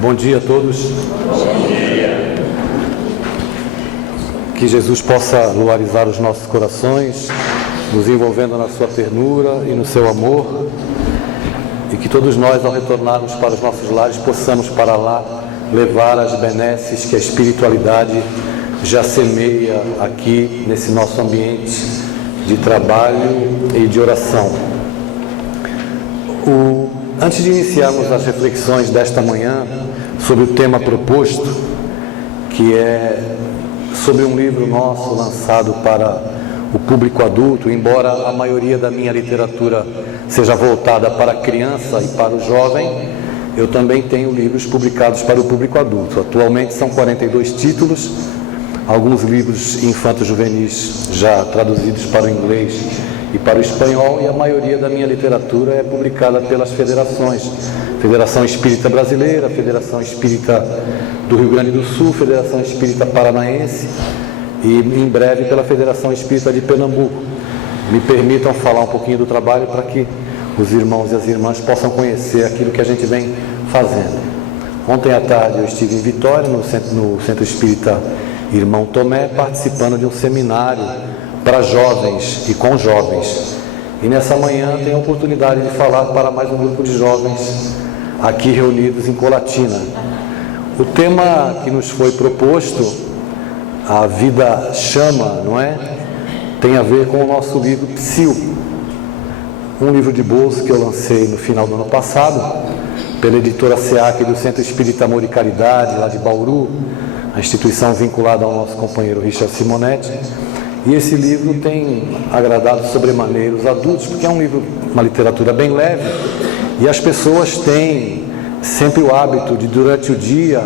Bom dia a todos. Bom dia. Que Jesus possa luarizar os nossos corações, nos envolvendo na sua ternura e no seu amor, e que todos nós, ao retornarmos para os nossos lares, possamos para lá levar as benesses que a espiritualidade já semeia aqui nesse nosso ambiente de trabalho e de oração. Antes de iniciarmos as reflexões desta manhã sobre o tema proposto, que é sobre um livro nosso lançado para o público adulto, embora a maioria da minha literatura seja voltada para a criança e para o jovem, eu também tenho livros publicados para o público adulto. Atualmente são 42 títulos, alguns livros infanto-juvenis já traduzidos para o inglês e para o espanhol, e a maioria da minha literatura é publicada pelas federações, Federação Espírita Brasileira, Federação Espírita do Rio Grande do Sul, Federação Espírita Paranaense e em breve pela Federação Espírita de Pernambuco. Me permitam falar um pouquinho do trabalho para que os irmãos e as irmãs possam conhecer aquilo que a gente vem fazendo. Ontem à tarde eu estive em Vitória, no Centro Espírita Irmão Tomé, participando de um seminário para jovens e com jovens. E nessa manhã tenho a oportunidade de falar para mais um grupo de jovens aqui reunidos em Colatina. O tema que nos foi proposto, A Vida Chama, não é? Tem a ver com o nosso livro Psil, um livro de bolso que eu lancei no final do ano passado, pela editora SEAC do Centro Espírita Amor e Caridade, lá de Bauru, a instituição vinculada ao nosso companheiro Richard Simonetti. E esse livro tem agradado sobremaneira os adultos, porque é um livro, uma literatura bem leve, e as pessoas têm sempre o hábito de, durante o dia,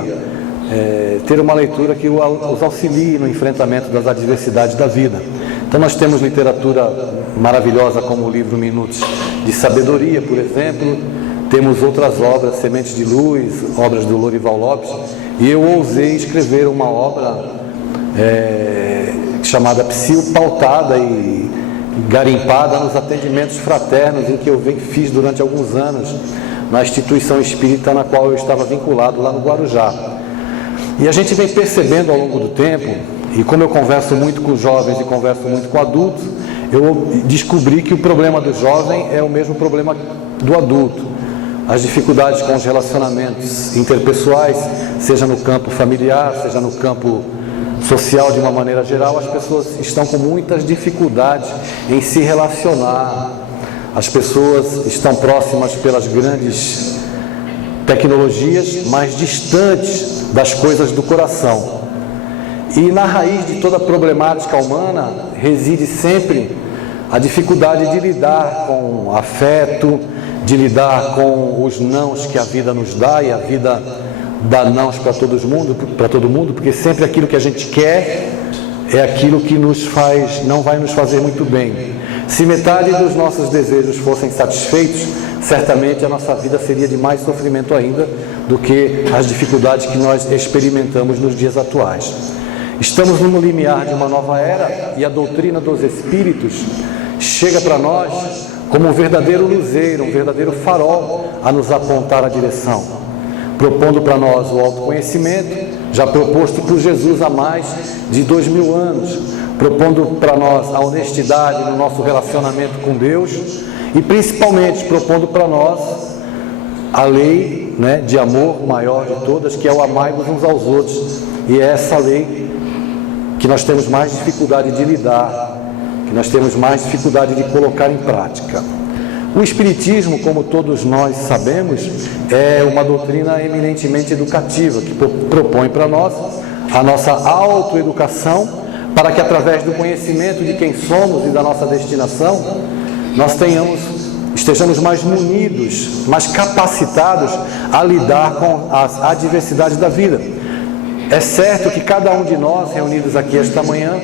ter uma leitura que os auxilie no enfrentamento das adversidades da vida. Então nós temos literatura maravilhosa como o livro Minutos de Sabedoria, por exemplo, temos outras obras, Sementes de Luz, obras do Lorival Lopes, e eu ousei escrever uma obra chamada Psil, pautada e garimpada nos atendimentos fraternos em que eu fiz durante alguns anos na instituição espírita na qual eu estava vinculado lá no Guarujá. E a gente vem percebendo ao longo do tempo, e como eu converso muito com jovens e converso muito com adultos, eu descobri que o problema do jovem é o mesmo problema do adulto. As dificuldades com os relacionamentos interpessoais, seja no campo familiar, seja no campo social de uma maneira geral, as pessoas estão com muitas dificuldades em se relacionar. As pessoas estão próximas pelas grandes tecnologias, mas distantes das coisas do coração. E na raiz de toda a problemática humana reside sempre a dificuldade de lidar com o afeto, de lidar com os nãos que a vida nos dá, e a vida dá nãos para todo mundo, porque sempre aquilo que a gente quer é aquilo que não vai nos fazer muito bem. Se metade dos nossos desejos fossem satisfeitos, certamente a nossa vida seria de mais sofrimento ainda do que as dificuldades que nós experimentamos nos dias atuais. Estamos no limiar de uma nova era, e a doutrina dos Espíritos chega para nós como um verdadeiro luzeiro, um verdadeiro farol a nos apontar a direção, propondo para nós o autoconhecimento, já proposto por Jesus há mais de 2000 anos, propondo para nós a honestidade no nosso relacionamento com Deus, e principalmente propondo para nós a lei, de amor maior de todas, que é o amai-vos uns aos outros. E é essa lei que nós temos mais dificuldade de lidar, que nós temos mais dificuldade de colocar em prática. O Espiritismo, como todos nós sabemos, é uma doutrina eminentemente educativa, que propõe para nós a nossa autoeducação, para que através do conhecimento de quem somos e da nossa destinação, nós estejamos mais munidos, mais capacitados a lidar com as adversidades da vida. É certo que cada um de nós, reunidos aqui esta manhã,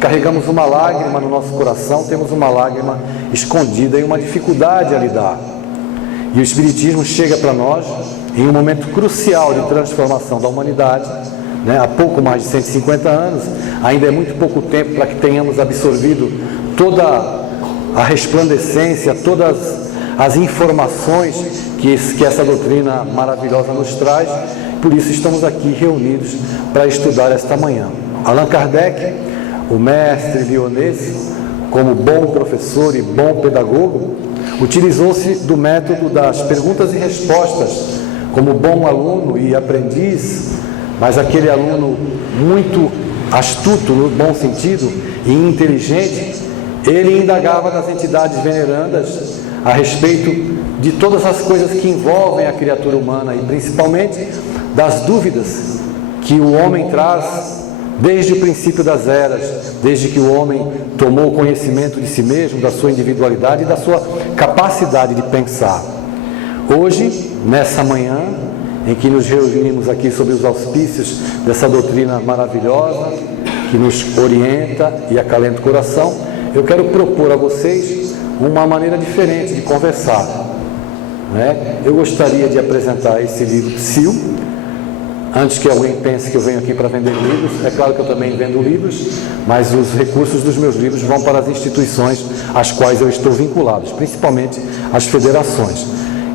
carregamos uma lágrima no nosso coração, temos uma lágrima escondida e uma dificuldade a lidar. E o Espiritismo chega para nós em um momento crucial de transformação da humanidade, há pouco mais de 150 anos, ainda é muito pouco tempo para que tenhamos absorvido toda a resplandecência, todas as informações que essa doutrina maravilhosa nos traz. Por isso estamos aqui reunidos para estudar esta manhã. Allan Kardec, o mestre lyonês, como bom professor e bom pedagogo, utilizou-se do método das perguntas e respostas como bom aluno e aprendiz, mas aquele aluno muito astuto, no bom sentido, e inteligente, ele indagava das entidades venerandas a respeito de todas as coisas que envolvem a criatura humana e principalmente das dúvidas que o homem traz desde o princípio das eras, desde que o homem tomou conhecimento de si mesmo, da sua individualidade e da sua capacidade de pensar. Hoje, nessa manhã, em que nos reunimos aqui sob os auspícios dessa doutrina maravilhosa, que nos orienta e acalenta o coração, eu quero propor a vocês uma maneira diferente de conversar, né? Eu gostaria de apresentar esse livro Psil. Antes que alguém pense que eu venho aqui para vender livros, é claro que eu também vendo livros, mas os recursos dos meus livros vão para as instituições às quais eu estou vinculado, principalmente as federações.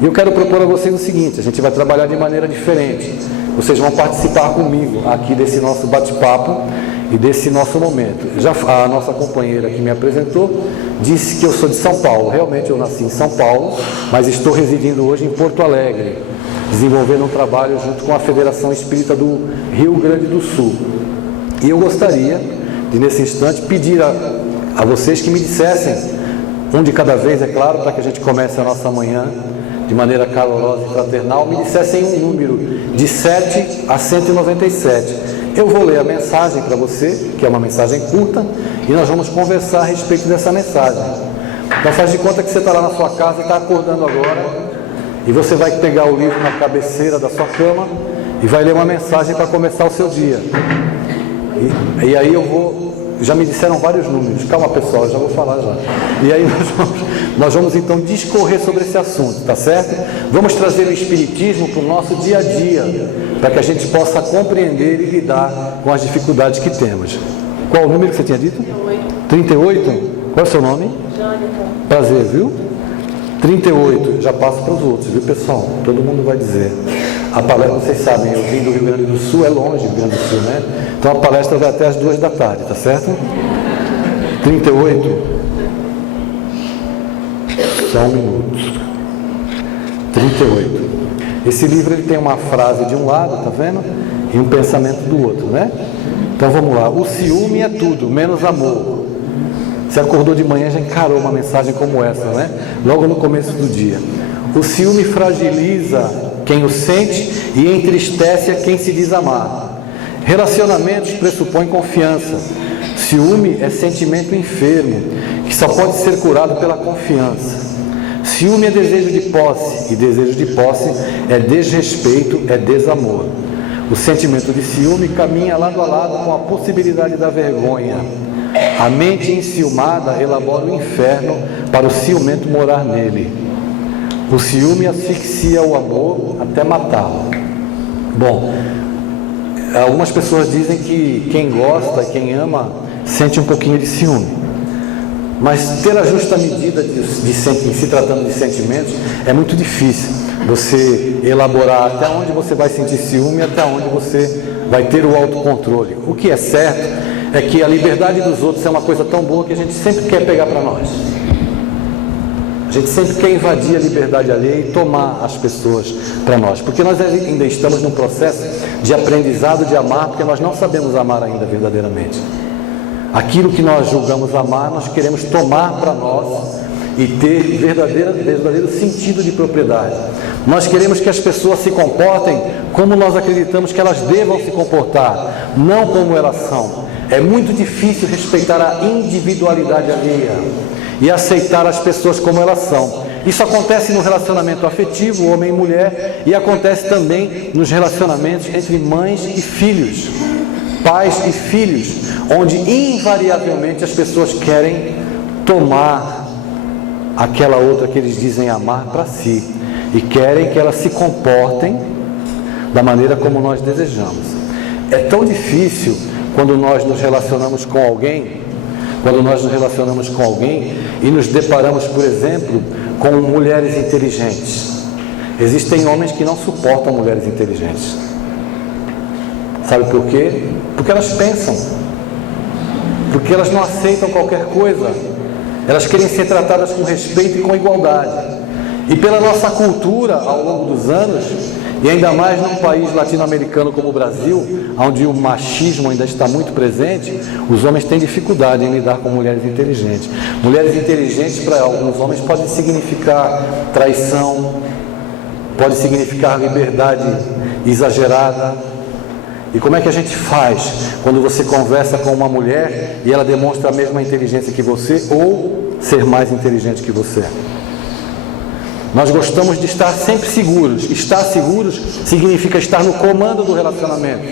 E eu quero propor a vocês o seguinte: a gente vai trabalhar de maneira diferente. Vocês vão participar comigo aqui desse nosso bate-papo e desse nosso momento. Já a nossa companheira que me apresentou disse que eu sou de São Paulo. Realmente eu nasci em São Paulo, mas estou residindo hoje em Porto Alegre, desenvolvendo um trabalho junto com a Federação Espírita do Rio Grande do Sul. E eu gostaria de, nesse instante, pedir a vocês que me dissessem, um de cada vez, é claro, para que a gente comece a nossa manhã de maneira calorosa e fraternal, me dissessem um número de 7 a 197. Eu vou ler a mensagem para você, que é uma mensagem curta, e nós vamos conversar a respeito dessa mensagem. Então faz de conta que você está lá na sua casa e está acordando agora, e você vai pegar o livro na cabeceira da sua cama e vai ler uma mensagem para começar o seu dia. E aí eu vou... Já me disseram vários números. Calma, pessoal, eu já vou falar já. E aí nós vamos então discorrer sobre esse assunto, tá certo? Vamos trazer o Espiritismo para o nosso dia a dia, para que a gente possa compreender e lidar com as dificuldades que temos. Qual o número que você tinha dito? 38. Qual é o seu nome? Jônica. Prazer, viu? 38, já passo para os outros, viu, pessoal? Todo mundo vai dizer. A palestra, vocês sabem, eu vim do Rio Grande do Sul, é longe o Rio Grande do Sul, né? Então a palestra vai até as 2 da tarde, tá certo? 38. Só um minuto. 38. Esse livro ele tem uma frase de um lado, tá vendo? E um pensamento do outro, né? Então vamos lá. O ciúme é tudo, menos amor. Você acordou de manhã e já encarou uma mensagem como essa, né? Logo no começo do dia. O ciúme fragiliza quem o sente e entristece a quem se diz amar. Relacionamentos pressupõem confiança. Ciúme é sentimento enfermo, que só pode ser curado pela confiança. Ciúme é desejo de posse, e desejo de posse é desrespeito, é desamor. O sentimento de ciúme caminha lado a lado com a possibilidade da vergonha. A mente enciumada elabora o inferno para o ciumento morar nele. O ciúme asfixia o amor até matá-lo. Bom, algumas pessoas dizem que quem gosta, quem ama, sente um pouquinho de ciúme. Mas ter a justa medida em se tratando de sentimentos é muito difícil. Você elaborar até onde você vai sentir ciúme e até onde você vai ter o autocontrole. O que é certo é que a liberdade dos outros é uma coisa tão boa que a gente sempre quer pegar para nós. A gente sempre quer invadir a liberdade alheia e tomar as pessoas para nós. Porque nós ainda estamos num processo de aprendizado de amar, porque nós não sabemos amar ainda verdadeiramente. Aquilo que nós julgamos amar, nós queremos tomar para nós e ter verdadeiro sentido de propriedade. Nós queremos que as pessoas se comportem como nós acreditamos que elas devam se comportar, não como elas são. É muito difícil respeitar a individualidade alheia e aceitar as pessoas como elas são. Isso acontece no relacionamento afetivo, homem e mulher, e acontece também nos relacionamentos entre mães e filhos, pais e filhos, onde invariavelmente as pessoas querem tomar aquela outra que eles dizem amar para si e querem que elas se comportem da maneira como nós desejamos. É tão difícil quando nós nos relacionamos com alguém, e nos deparamos, por exemplo, com mulheres inteligentes. Existem homens que não suportam mulheres inteligentes. Sabe por quê? Porque elas pensam. Porque elas não aceitam qualquer coisa. Elas querem ser tratadas com respeito e com igualdade. E pela nossa cultura, ao longo dos anos, e ainda mais num país latino-americano como o Brasil, onde o machismo ainda está muito presente, os homens têm dificuldade em lidar com mulheres inteligentes. Mulheres inteligentes, para alguns homens, pode significar traição, pode significar liberdade exagerada. E como é que a gente faz quando você conversa com uma mulher e ela demonstra a mesma inteligência que você ou ser mais inteligente que você? Nós gostamos de estar sempre seguros. Estar seguros significa estar no comando do relacionamento.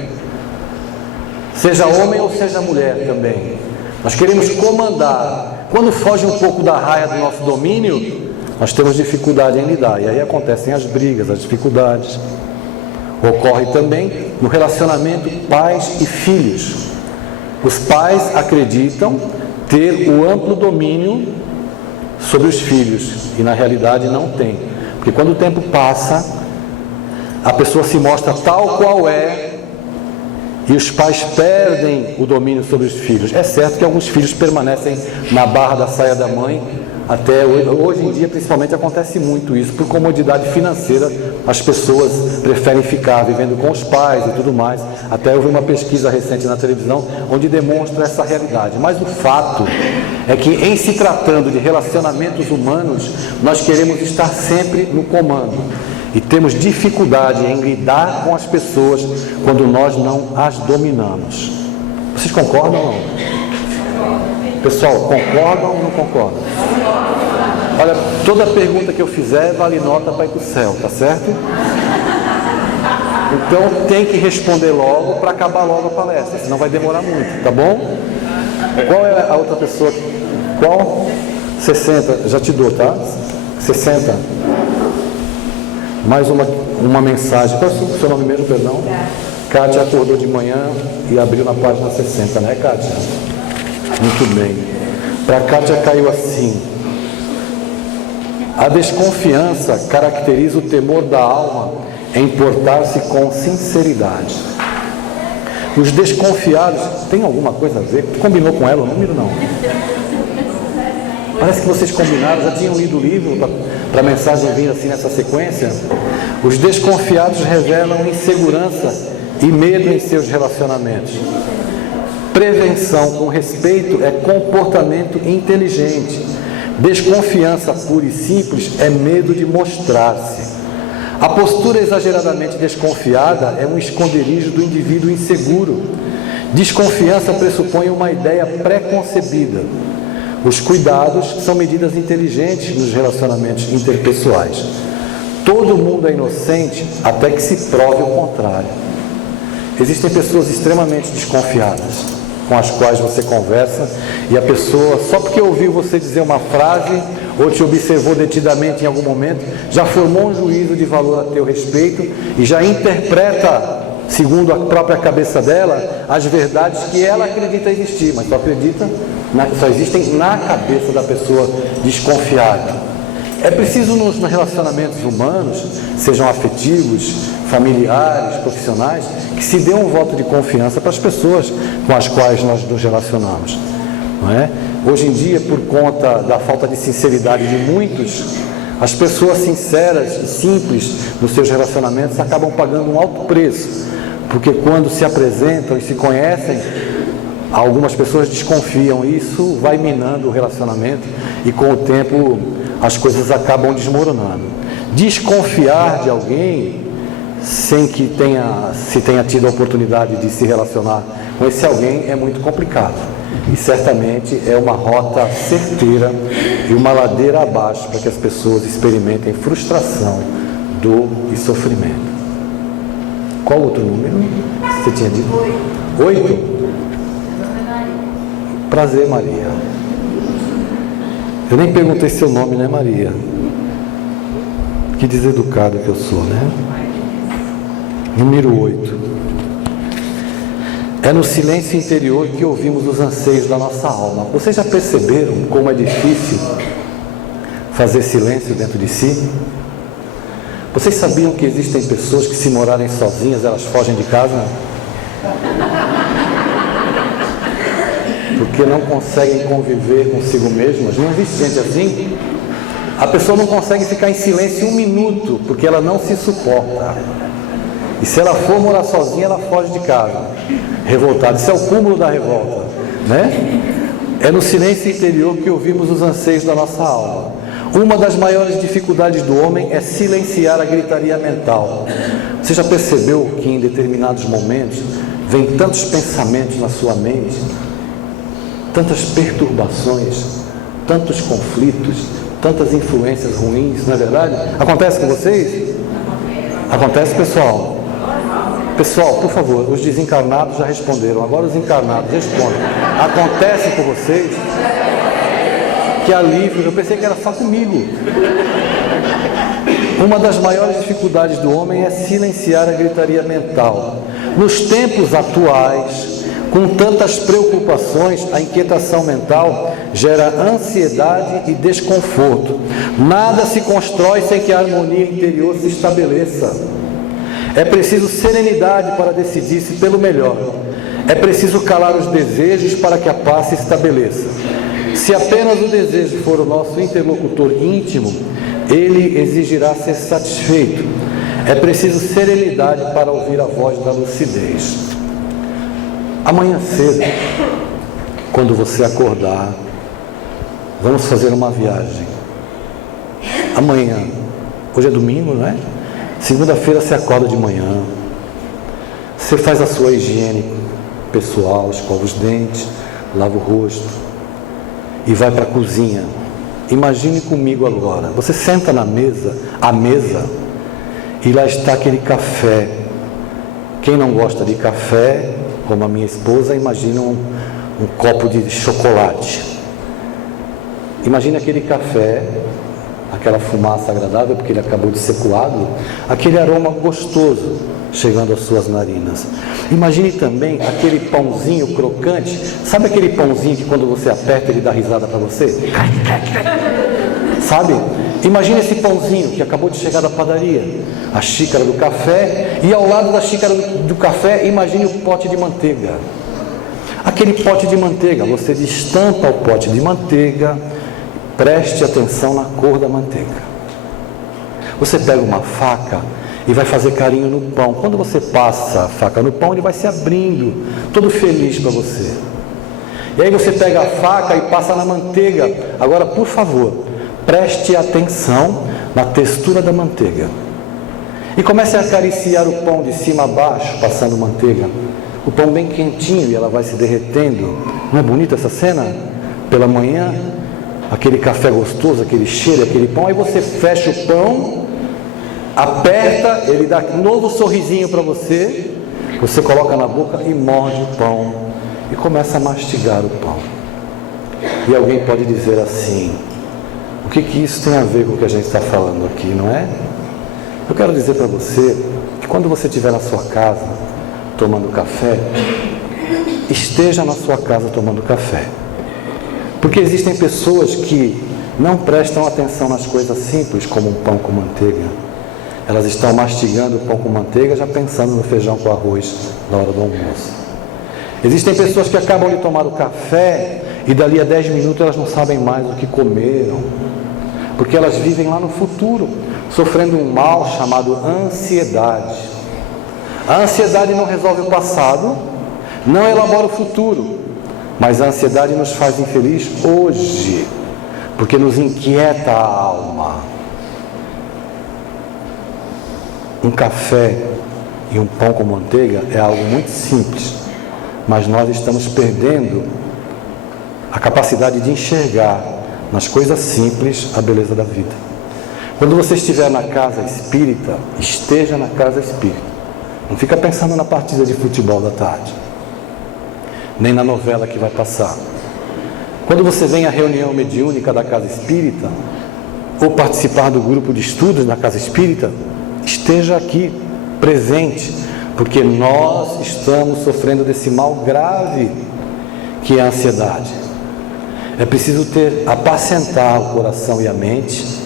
Seja homem ou seja mulher também. Nós queremos comandar. Quando foge um pouco da raia do nosso domínio, nós temos dificuldade em lidar. E aí acontecem as brigas, as dificuldades. Ocorre também no relacionamento pais e filhos. Os pais acreditam ter o amplo domínio sobre os filhos e na realidade não tem, porque quando o tempo passa a pessoa se mostra tal qual é e os pais perdem o domínio sobre os filhos. É certo que alguns filhos permanecem na barra da saia da mãe até hoje em dia, principalmente acontece muito isso, por comodidade financeira as pessoas preferem ficar vivendo com os pais e tudo mais. Até houve uma pesquisa recente na televisão onde demonstra essa realidade. Mas o fato é que, em se tratando de relacionamentos humanos, nós queremos estar sempre no comando e temos dificuldade em lidar com as pessoas quando nós não as dominamos. Vocês concordam ou não? Pessoal, concordam ou não concordam? Olha, toda pergunta que eu fizer vale nota para ir para o céu, tá certo? Então tem que responder logo para acabar logo a palestra, senão vai demorar muito, tá bom? Qual é a outra pessoa? Qual? 60, já te dou, tá? 60. Mais uma mensagem. Qual é o seu nome mesmo, perdão? Kátia acordou de manhã e abriu na página 60, né, Kátia? Muito bem. Para Kátia caiu assim: a desconfiança caracteriza o temor da alma em portar-se com sinceridade. Os desconfiados, tem alguma coisa a ver? Combinou com ela o número? Não. Parece que vocês combinaram, já tinham lido o livro para a mensagem vir assim nessa sequência. Os desconfiados revelam insegurança e medo em seus relacionamentos. Prevenção com respeito é comportamento inteligente. Desconfiança pura e simples é medo de mostrar-se. A postura exageradamente desconfiada é um esconderijo do indivíduo inseguro. Desconfiança pressupõe uma ideia pré-concebida. Os cuidados são medidas inteligentes nos relacionamentos interpessoais. Todo mundo é inocente até que se prove o contrário. Existem pessoas extremamente desconfiadas com as quais você conversa e a pessoa, só porque ouviu você dizer uma frase ou te observou detidamente em algum momento, já formou um juízo de valor a teu respeito e já interpreta, segundo a própria cabeça dela, as verdades que ela acredita existir, mas só existem na cabeça da pessoa desconfiada. É preciso nos relacionamentos humanos, sejam afetivos, familiares, profissionais, que se dê um voto de confiança para as pessoas com as quais nós nos relacionamos, não é? Hoje em dia, por conta da falta de sinceridade de muitos, as pessoas sinceras e simples nos seus relacionamentos acabam pagando um alto preço, porque quando se apresentam e se conhecem, algumas pessoas desconfiam. Isso vai minando o relacionamento e com o tempo as coisas acabam desmoronando. Desconfiar de alguém sem que se tenha tido a oportunidade de se relacionar com esse alguém é muito complicado. E certamente é uma rota certeira e uma ladeira abaixo para que as pessoas experimentem frustração, dor e sofrimento. Qual outro número você tinha dito? 8? Prazer, Maria. Eu nem perguntei seu nome, né, Maria? Que deseducada que eu sou, né? Número 8. É no silêncio interior que ouvimos os anseios da nossa alma. Vocês já perceberam como é difícil fazer silêncio dentro de si? Vocês sabiam que existem pessoas que, se morarem sozinhas, elas fogem de casa? Porque não conseguem conviver consigo mesmas? Não existe gente assim? A pessoa não consegue ficar em silêncio 1 minuto, porque ela não se suporta. E se ela for morar sozinha, ela foge de casa, revoltada. Isso é o cúmulo da revolta, né? É no silêncio interior que ouvimos os anseios da nossa alma. Uma das maiores dificuldades do homem é silenciar a gritaria mental. Você já percebeu que em determinados momentos vem tantos pensamentos na sua mente, tantas perturbações, tantos conflitos, tantas influências ruins, não é verdade? Acontece com vocês? Acontece, pessoal? Pessoal, por favor, os desencarnados já responderam, agora os encarnados respondem. Acontece com vocês? Que alívio, eu pensei que era só comigo. Uma das maiores dificuldades do homem é silenciar a gritaria mental. Nos tempos atuais, com tantas preocupações, a inquietação mental gera ansiedade e desconforto. Nada se constrói sem que a harmonia interior se estabeleça. É preciso serenidade para decidir-se pelo melhor. É preciso calar os desejos para que a paz se estabeleça. Se apenas o desejo for o nosso interlocutor íntimo, ele exigirá ser satisfeito. É preciso serenidade para ouvir a voz da lucidez. Amanhã cedo, quando você acordar, vamos fazer uma viagem. Amanhã, hoje é domingo, não é? Segunda-feira você acorda de manhã, você faz a sua higiene pessoal, escova os dentes, lava o rosto e vai para a cozinha. Imagine comigo agora, você senta à mesa, e lá está aquele café. Quem não gosta de café, como a minha esposa, imagina um copo de chocolate. Imagine aquele café, aquela fumaça agradável, porque ele acabou de ser coado, aquele aroma gostoso chegando às suas narinas. Imagine também aquele pãozinho crocante. Sabe aquele pãozinho que quando você aperta ele dá risada para você? Sabe? Imagine esse pãozinho que acabou de chegar da padaria, a xícara do café, e ao lado da xícara do café, imagine o pote de manteiga. Aquele pote de manteiga, você destampa o pote de manteiga, preste atenção na cor da manteiga. Você pega uma faca e vai fazer carinho no pão. Quando você passa a faca no pão, ele vai se abrindo, todo feliz para você. E aí você pega a faca e passa na manteiga. Agora, por favor, preste atenção na textura da manteiga. E comece a acariciar o pão de cima a baixo, passando manteiga. O pão bem quentinho e ela vai se derretendo. Não é bonita essa cena? Pela manhã, aquele café gostoso, aquele cheiro, aquele pão. Aí você fecha o pão, aperta, ele dá um novo sorrisinho para você. Você coloca na boca e morde o pão. E começa a mastigar o pão. E alguém pode dizer assim: o que isso tem a ver com o que a gente está falando aqui, não é? Eu quero dizer para você que quando você estiver na sua casa tomando café, esteja na sua casa tomando café. Porque existem pessoas que não prestam atenção nas coisas simples, como um pão com manteiga. Elas estão mastigando o pão com manteiga, já pensando no feijão com arroz na hora do almoço. Existem pessoas que acabam de tomar o café e dali a 10 minutos elas não sabem mais o que comeram, porque elas vivem lá no futuro, sofrendo um mal chamado ansiedade. A ansiedade não resolve o passado, não elabora o futuro, mas a ansiedade nos faz infeliz hoje, porque nos inquieta a alma. Um café e um pão com manteiga é algo muito simples, mas nós estamos perdendo a capacidade de enxergar nas coisas simples a beleza da vida. Quando você estiver na casa espírita, esteja na casa espírita. Não fica pensando na partida de futebol da tarde, nem na novela que vai passar. Quando você vem à reunião mediúnica da casa espírita, ou participar do grupo de estudos na casa espírita, esteja aqui, presente, porque nós estamos sofrendo desse mal grave que é a ansiedade. É preciso apacentar o coração e a mente,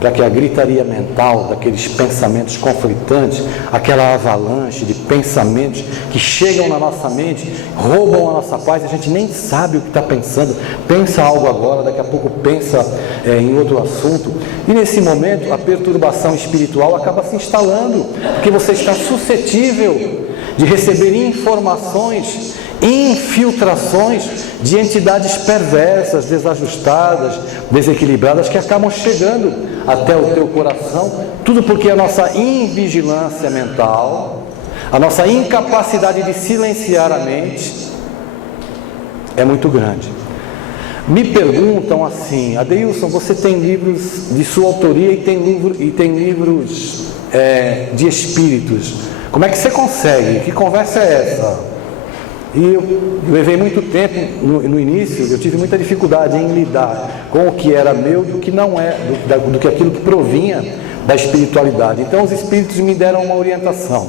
para que a gritaria mental daqueles pensamentos conflitantes, aquela avalanche de pensamentos que chegam na nossa mente, roubam a nossa paz, a gente nem sabe o que está pensando, pensa algo agora, daqui a pouco pensa em outro assunto, e nesse momento a perturbação espiritual acaba se instalando, porque você está suscetível de receber informações, infiltrações de entidades perversas, desajustadas, desequilibradas, que acabam chegando até o teu coração, tudo porque a nossa invigilância mental, a nossa incapacidade de silenciar a mente é muito grande. Me perguntam assim: Adeilson, você tem livros de sua autoria e tem livros de espíritos, como é que você consegue? Que conversa é essa? E eu levei muito tempo, no início, eu tive muita dificuldade em lidar com o que era meu do que não é, do que aquilo que provinha da espiritualidade. Então os espíritos me deram uma orientação.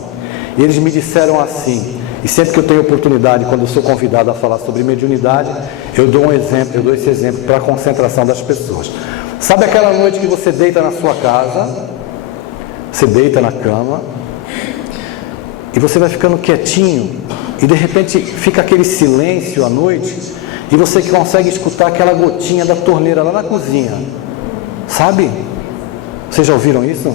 E eles me disseram assim, e sempre que eu tenho oportunidade, quando eu sou convidado a falar sobre mediunidade, eu dou esse exemplo para a concentração das pessoas. Sabe aquela noite que você deita na sua casa, você deita na cama, e você vai ficando quietinho, e de repente fica aquele silêncio à noite, e você consegue escutar aquela gotinha da torneira lá na cozinha, sabe? Vocês já ouviram isso?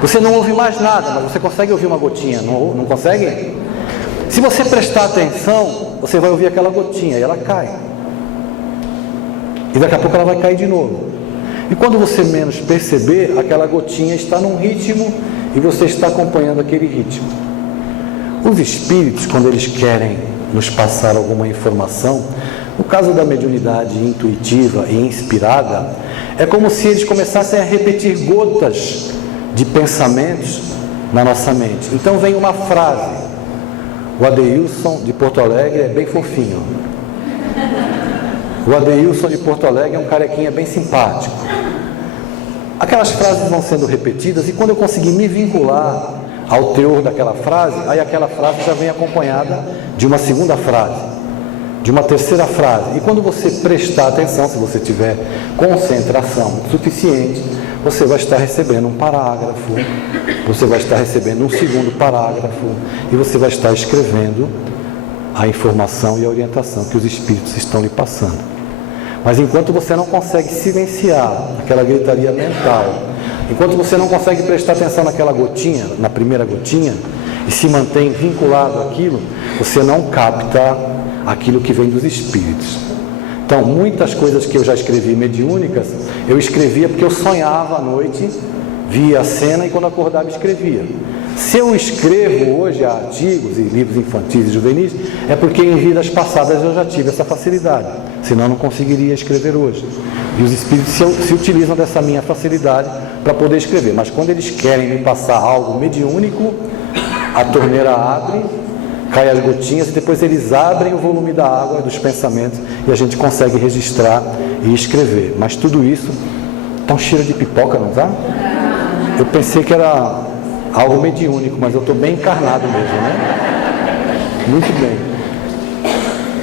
Você não ouve mais nada, mas você consegue ouvir uma gotinha, não consegue? Se você prestar atenção, você vai ouvir aquela gotinha, e ela cai, e daqui a pouco ela vai cair de novo, e quando você menos perceber, aquela gotinha está num ritmo, e você está acompanhando aquele ritmo. Os espíritos, quando eles querem nos passar alguma informação, no caso da mediunidade intuitiva e inspirada, é como se eles começassem a repetir gotas de pensamentos na nossa mente. Então vem uma frase. O Adeilson de Porto Alegre é bem fofinho. O Adeilson de Porto Alegre é um carequinha bem simpático. Aquelas frases vão sendo repetidas, e quando eu conseguir me vincular ao teor daquela frase, aí aquela frase já vem acompanhada de uma segunda frase, de uma terceira frase, e quando você prestar atenção, se você tiver concentração suficiente, você vai estar recebendo um parágrafo, você vai estar recebendo um segundo parágrafo, e você vai estar escrevendo a informação e a orientação que os espíritos estão lhe passando. Mas enquanto você não consegue silenciar aquela gritaria mental, enquanto você não consegue prestar atenção naquela gotinha, na primeira gotinha, e se mantém vinculado àquilo, você não capta aquilo que vem dos espíritos. Então, muitas coisas que eu já escrevi mediúnicas, eu escrevia porque eu sonhava à noite, via a cena e quando acordava escrevia. Se eu escrevo hoje artigos e livros infantis e juvenis, é porque em vidas passadas eu já tive essa facilidade, senão eu não conseguiria escrever hoje. E os espíritos se utilizam dessa minha facilidade para poder escrever. Mas quando eles querem me passar algo mediúnico, a torneira abre, cai as gotinhas, e depois eles abrem o volume da água dos pensamentos, e a gente consegue registrar e escrever. Mas tudo isso tá um cheiro de pipoca, não tá? Eu pensei que era algo mediúnico, mas eu estou bem encarnado mesmo, né? Muito bem.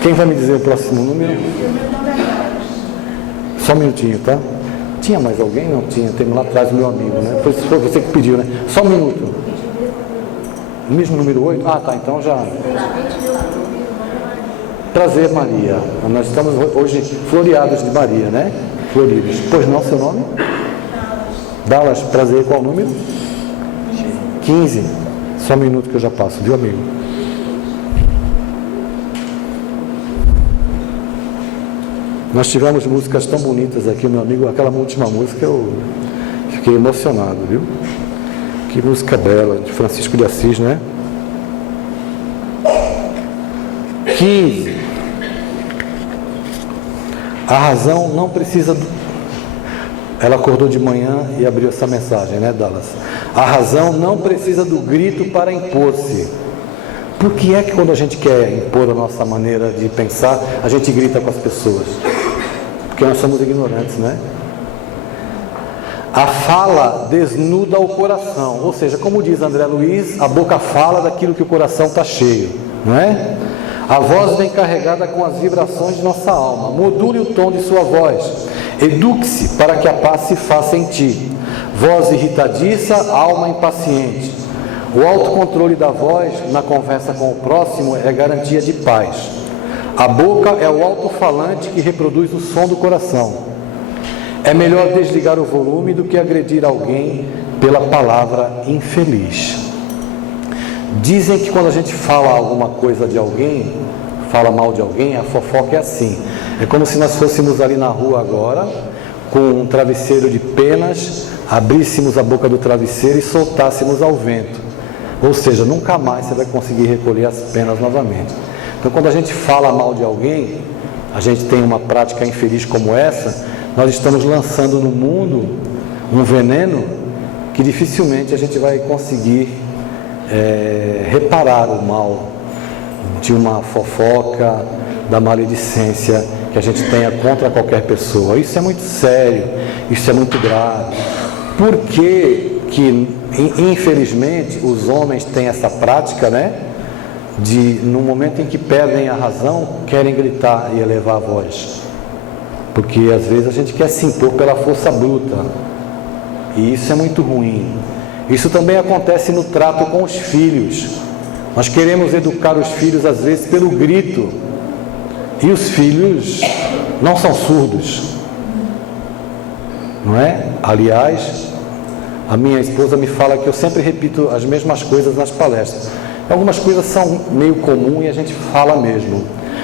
Quem vai me dizer o próximo número? Só um minutinho, tá? Tinha mais alguém? Não tinha. Tem lá atrás o meu amigo, né? Foi você que pediu, né? Só um minuto. O mesmo número 8? Ah, tá. Então já... Prazer, Maria. Nós estamos hoje floreados de Maria, né? Floridos. Pois não, seu nome? Dallas. Prazer. Qual o número? 15. Só um minuto que eu já passo, viu, amigo? Nós tivemos músicas tão bonitas aqui, meu amigo. Aquela última música eu fiquei emocionado, viu? Que música bela, de Francisco de Assis, né? 15. A razão não precisa... Ela acordou de manhã e abriu essa mensagem, né, Dallas? A razão não precisa do grito para impor-se. Por que é que quando a gente quer impor a nossa maneira de pensar, a gente grita com as pessoas? Porque nós somos ignorantes, né? A fala desnuda o coração. Ou seja, como diz André Luiz, a boca fala daquilo que o coração está cheio, não é? A voz vem carregada com as vibrações de nossa alma. Module o tom de sua voz. Eduque-se para que a paz se faça em ti. Voz irritadiça, alma impaciente. O autocontrole da voz na conversa com o próximo é garantia de paz. A boca é o alto-falante que reproduz o som do coração. É melhor desligar o volume do que agredir alguém pela palavra infeliz. Dizem que quando a gente fala alguma coisa de alguém, fala mal de alguém, a fofoca é assim. É como se nós fôssemos ali na rua agora, com um travesseiro de penas, abríssemos a boca do travesseiro e soltássemos ao vento. Ou seja, nunca mais você vai conseguir recolher as penas novamente. Então, quando a gente fala mal de alguém, a gente tem uma prática infeliz como essa, nós estamos lançando no mundo um veneno que dificilmente a gente vai conseguir reparar o mal de uma fofoca, da maledicência que a gente tenha contra qualquer pessoa. Isso é muito sério, isso é muito grave. Por que infelizmente, os homens têm essa prática, né? De, no momento em que perdem a razão, querem gritar e elevar a voz. Porque às vezes a gente quer se impor pela força bruta. E isso é muito ruim. Isso também acontece no trato com os filhos. Nós queremos educar os filhos às vezes pelo grito. E os filhos não são surdos. Não é? Aliás, a minha esposa me fala que eu sempre repito as mesmas coisas nas palestras. Algumas coisas são meio comum e a gente fala mesmo.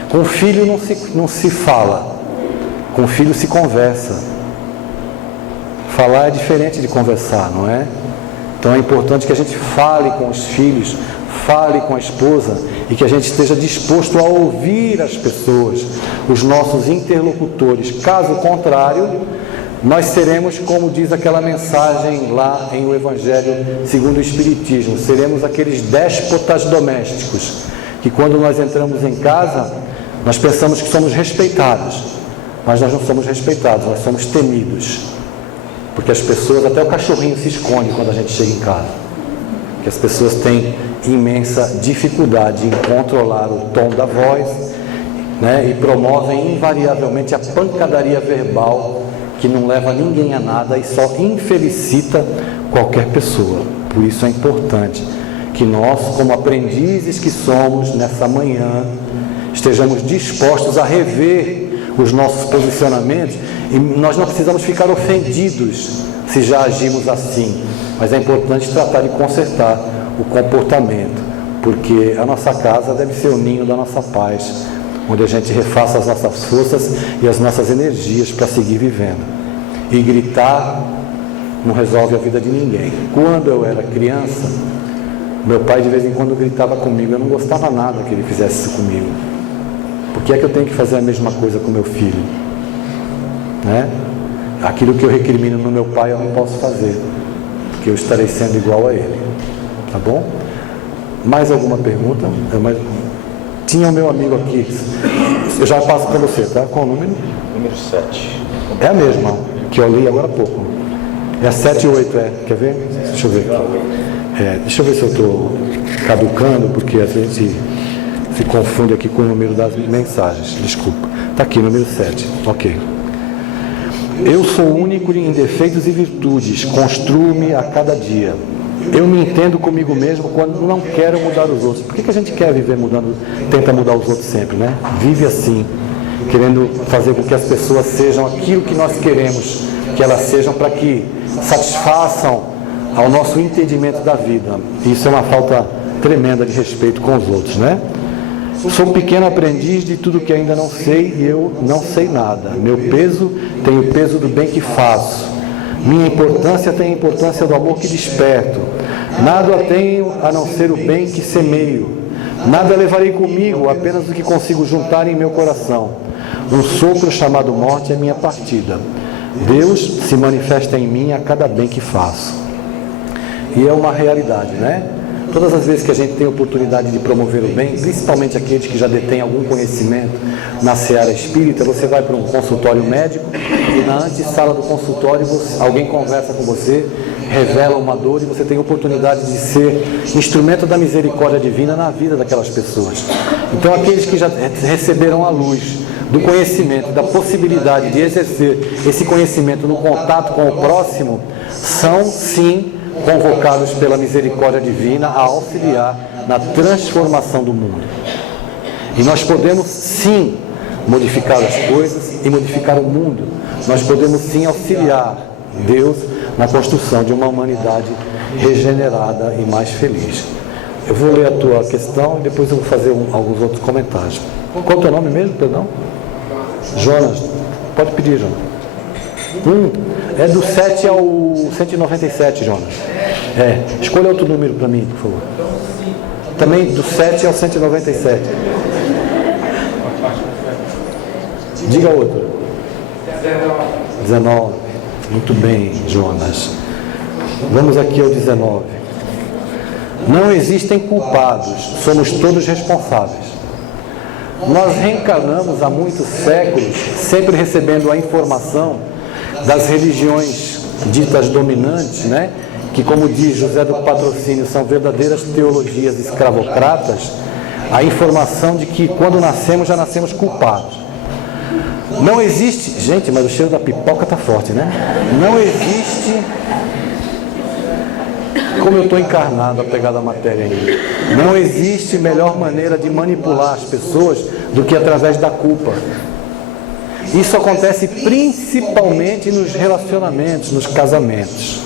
Com o filho não se fala. Com o filho se conversa. Falar é diferente de conversar, não é? Então é importante que a gente fale com os filhos, fale com a esposa e que a gente esteja disposto a ouvir as pessoas, os nossos interlocutores. Caso contrário, nós seremos, como diz aquela mensagem lá em O Evangelho segundo o Espiritismo, seremos aqueles déspotas domésticos, que quando nós entramos em casa, nós pensamos que somos respeitados, mas nós não somos respeitados, nós somos temidos, porque as pessoas, até o cachorrinho se esconde quando a gente chega em casa, porque as pessoas têm imensa dificuldade em controlar o tom da voz, né, e promovem invariavelmente a pancadaria verbal, que não leva ninguém a nada e só infelicita qualquer pessoa. Por isso é importante que nós, como aprendizes que somos nessa manhã, estejamos dispostos a rever os nossos posicionamentos, e nós não precisamos ficar ofendidos se já agimos assim, mas é importante tratar de consertar o comportamento, porque a nossa casa deve ser o ninho da nossa paz, onde a gente refaça as nossas forças e as nossas energias para seguir vivendo. E gritar não resolve a vida de ninguém. Quando eu era criança, meu pai de vez em quando gritava comigo, eu não gostava nada que ele fizesse isso comigo. Por que é que eu tenho que fazer a mesma coisa com meu filho? Né? Aquilo que eu recrimino no meu pai eu não posso fazer, porque eu estarei sendo igual a ele. Tá bom? Mais alguma pergunta? Tinha o meu amigo aqui, eu já passo para você, tá? Qual o número? Número 7. É a mesma, que eu li agora há pouco. É a 7 e 8, quer ver? Deixa eu ver aqui. Deixa eu ver se eu estou caducando, porque a gente se confunde aqui com o número das mensagens. Desculpa. Está aqui, número 7. Ok. Eu sou único em defeitos e virtudes, construo-me a cada dia. Eu me entendo comigo mesmo quando não quero mudar os outros. Por que a gente quer viver mudando, tenta mudar os outros sempre, né? Vive assim, querendo fazer com que as pessoas sejam aquilo que nós queremos que elas sejam, para que satisfaçam ao nosso entendimento da vida. Isso é uma falta tremenda de respeito com os outros, né? Sou um pequeno aprendiz de tudo que ainda não sei e eu não sei nada. Meu peso tem o peso do bem que faço. Minha importância tem a importância do amor que desperto. Nada tenho a não ser o bem que semeio. Nada levarei comigo, apenas o que consigo juntar em meu coração. Um sopro chamado morte é minha partida. Deus se manifesta em mim a cada bem que faço. E é uma realidade, né? Todas as vezes que a gente tem a oportunidade de promover o bem, principalmente aqueles que já detêm algum conhecimento na seara espírita, você vai para um consultório médico e na antessala do consultório alguém conversa com você revelam uma dor e você tem a oportunidade de ser instrumento da misericórdia divina na vida daquelas pessoas. Então, aqueles que já receberam a luz do conhecimento, da possibilidade de exercer esse conhecimento no contato com o próximo, são, sim, convocados pela misericórdia divina a auxiliar na transformação do mundo. E nós podemos, sim, modificar as coisas e modificar o mundo. Nós podemos, sim, auxiliar Deus na construção de uma humanidade regenerada e mais feliz. Eu vou ler a tua questão e depois eu vou fazer alguns outros comentários. Qual é o teu nome mesmo, perdão? Jonas. Pode pedir, Jonas. É do 7 ao 197, Jonas. Escolha outro número para mim, por favor. Também do 7 ao 197. Diga outro. 19. Muito bem, Jonas. Vamos aqui ao 19. Não existem culpados, somos todos responsáveis. Nós reencarnamos há muitos séculos, sempre recebendo a informação das religiões ditas dominantes, né? Que, como diz José do Patrocínio, são verdadeiras teologias escravocratas, a informação de que quando nascemos, já nascemos culpados. Não existe... Gente, mas o cheiro da pipoca está forte, né? Não existe... Como eu estou encarnado a pegar da matéria aí. Não existe melhor maneira de manipular as pessoas do que através da culpa. Isso acontece principalmente nos relacionamentos, nos casamentos.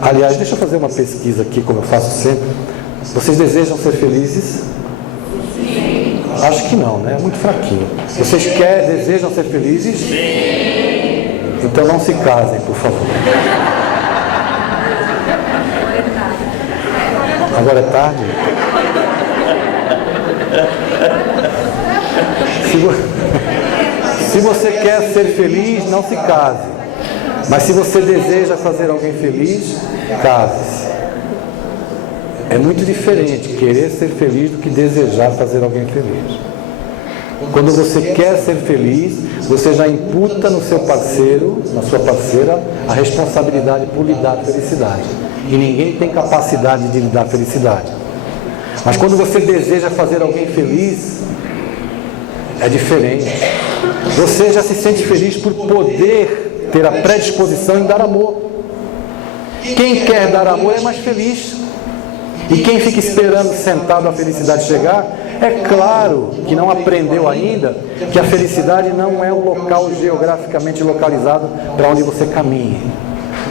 Aliás, deixa eu fazer uma pesquisa aqui, como eu faço sempre. Vocês desejam ser felizes? Sim. Acho que não, né? É muito fraquinho. Vocês desejam ser felizes? Sim. Então não se casem, por favor. Agora é tarde? Se você quer ser feliz, não se case. Mas se você deseja fazer alguém feliz, case-se. É muito diferente querer ser feliz do que desejar fazer alguém feliz. Quando você quer ser feliz, você já imputa no seu parceiro, na sua parceira, a responsabilidade por lhe dar felicidade. E ninguém tem capacidade de lhe dar felicidade. Mas quando você deseja fazer alguém feliz, é diferente. Você já se sente feliz por poder ter a predisposição em dar amor. Quem quer dar amor é mais feliz. E quem fica esperando sentado a felicidade chegar, é claro que não aprendeu ainda que a felicidade não é um local geograficamente localizado para onde você caminha.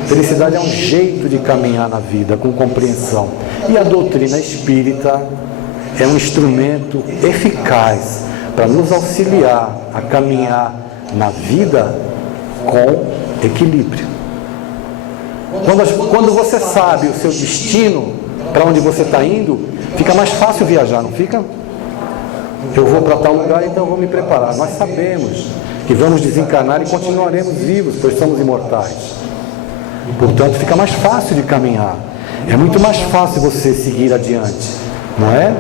Felicidade é um jeito de caminhar na vida, com compreensão. E a doutrina espírita é um instrumento eficaz para nos auxiliar a caminhar na vida com equilíbrio. Quando você sabe o seu destino, para onde você está indo, fica mais fácil viajar, não fica? Eu vou para tal lugar, então vou me preparar. Nós sabemos que vamos desencarnar e continuaremos vivos, pois somos imortais. Portanto, fica mais fácil de caminhar. É muito mais fácil você seguir adiante, não é?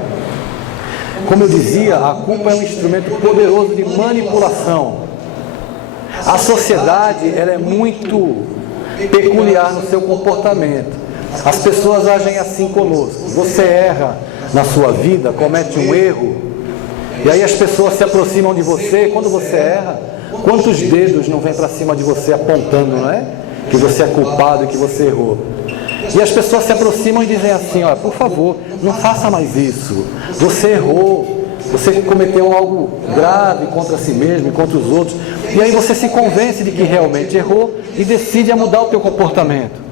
Como eu dizia, a culpa é um instrumento poderoso de manipulação. A sociedade, ela é muito peculiar no seu comportamento. As pessoas agem assim conosco. Você erra na sua vida, comete um erro, e aí as pessoas se aproximam de você. Quando você erra, quantos dedos não vêm para cima de você apontando, não é? Que você é culpado e que você errou. E as pessoas se aproximam e dizem assim: olha, por favor, não faça mais isso. Você errou. Você cometeu algo grave contra si mesmo e contra os outros. E aí você se convence de que realmente errou e decide a mudar o teu comportamento.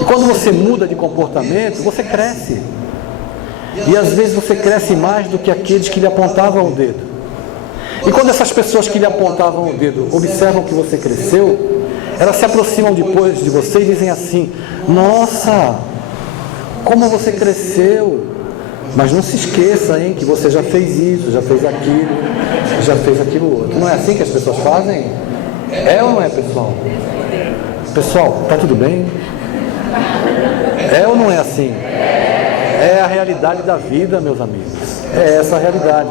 E quando você muda de comportamento, você cresce. E às vezes você cresce mais do que aqueles que lhe apontavam o dedo. E quando essas pessoas que lhe apontavam o dedo observam que você cresceu, elas se aproximam depois de você e dizem assim: nossa, como você cresceu. Mas não se esqueça, hein, que você já fez isso, já fez aquilo, já fez aquilo outro. Não é assim que as pessoas fazem? É ou não é, pessoal? Pessoal, tá tudo bem? É ou não é assim? É a realidade da vida, meus amigos. É essa a realidade.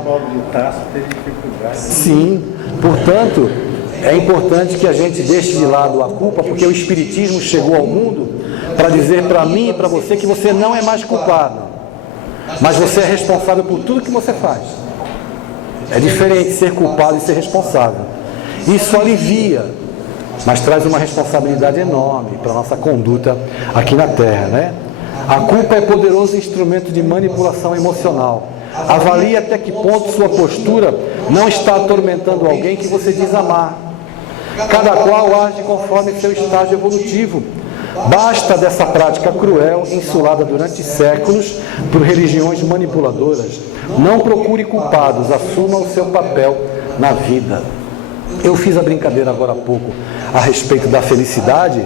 Sim, portanto, é importante que a gente deixe de lado a culpa, porque o Espiritismo chegou ao mundo para dizer para mim e para você que você não é mais culpado, mas você é responsável por tudo que você faz. É diferente ser culpado e ser responsável. Isso alivia, mas traz uma responsabilidade enorme para a nossa conduta aqui na Terra, né? A culpa é poderoso instrumento de manipulação emocional. Avalie até que ponto sua postura não está atormentando alguém que você diz amar. Cada qual age conforme seu estágio evolutivo. Basta dessa prática cruel, insulada durante séculos por religiões manipuladoras. Não procure culpados, assuma o seu papel na vida. Eu fiz a brincadeira agora há pouco a respeito da felicidade,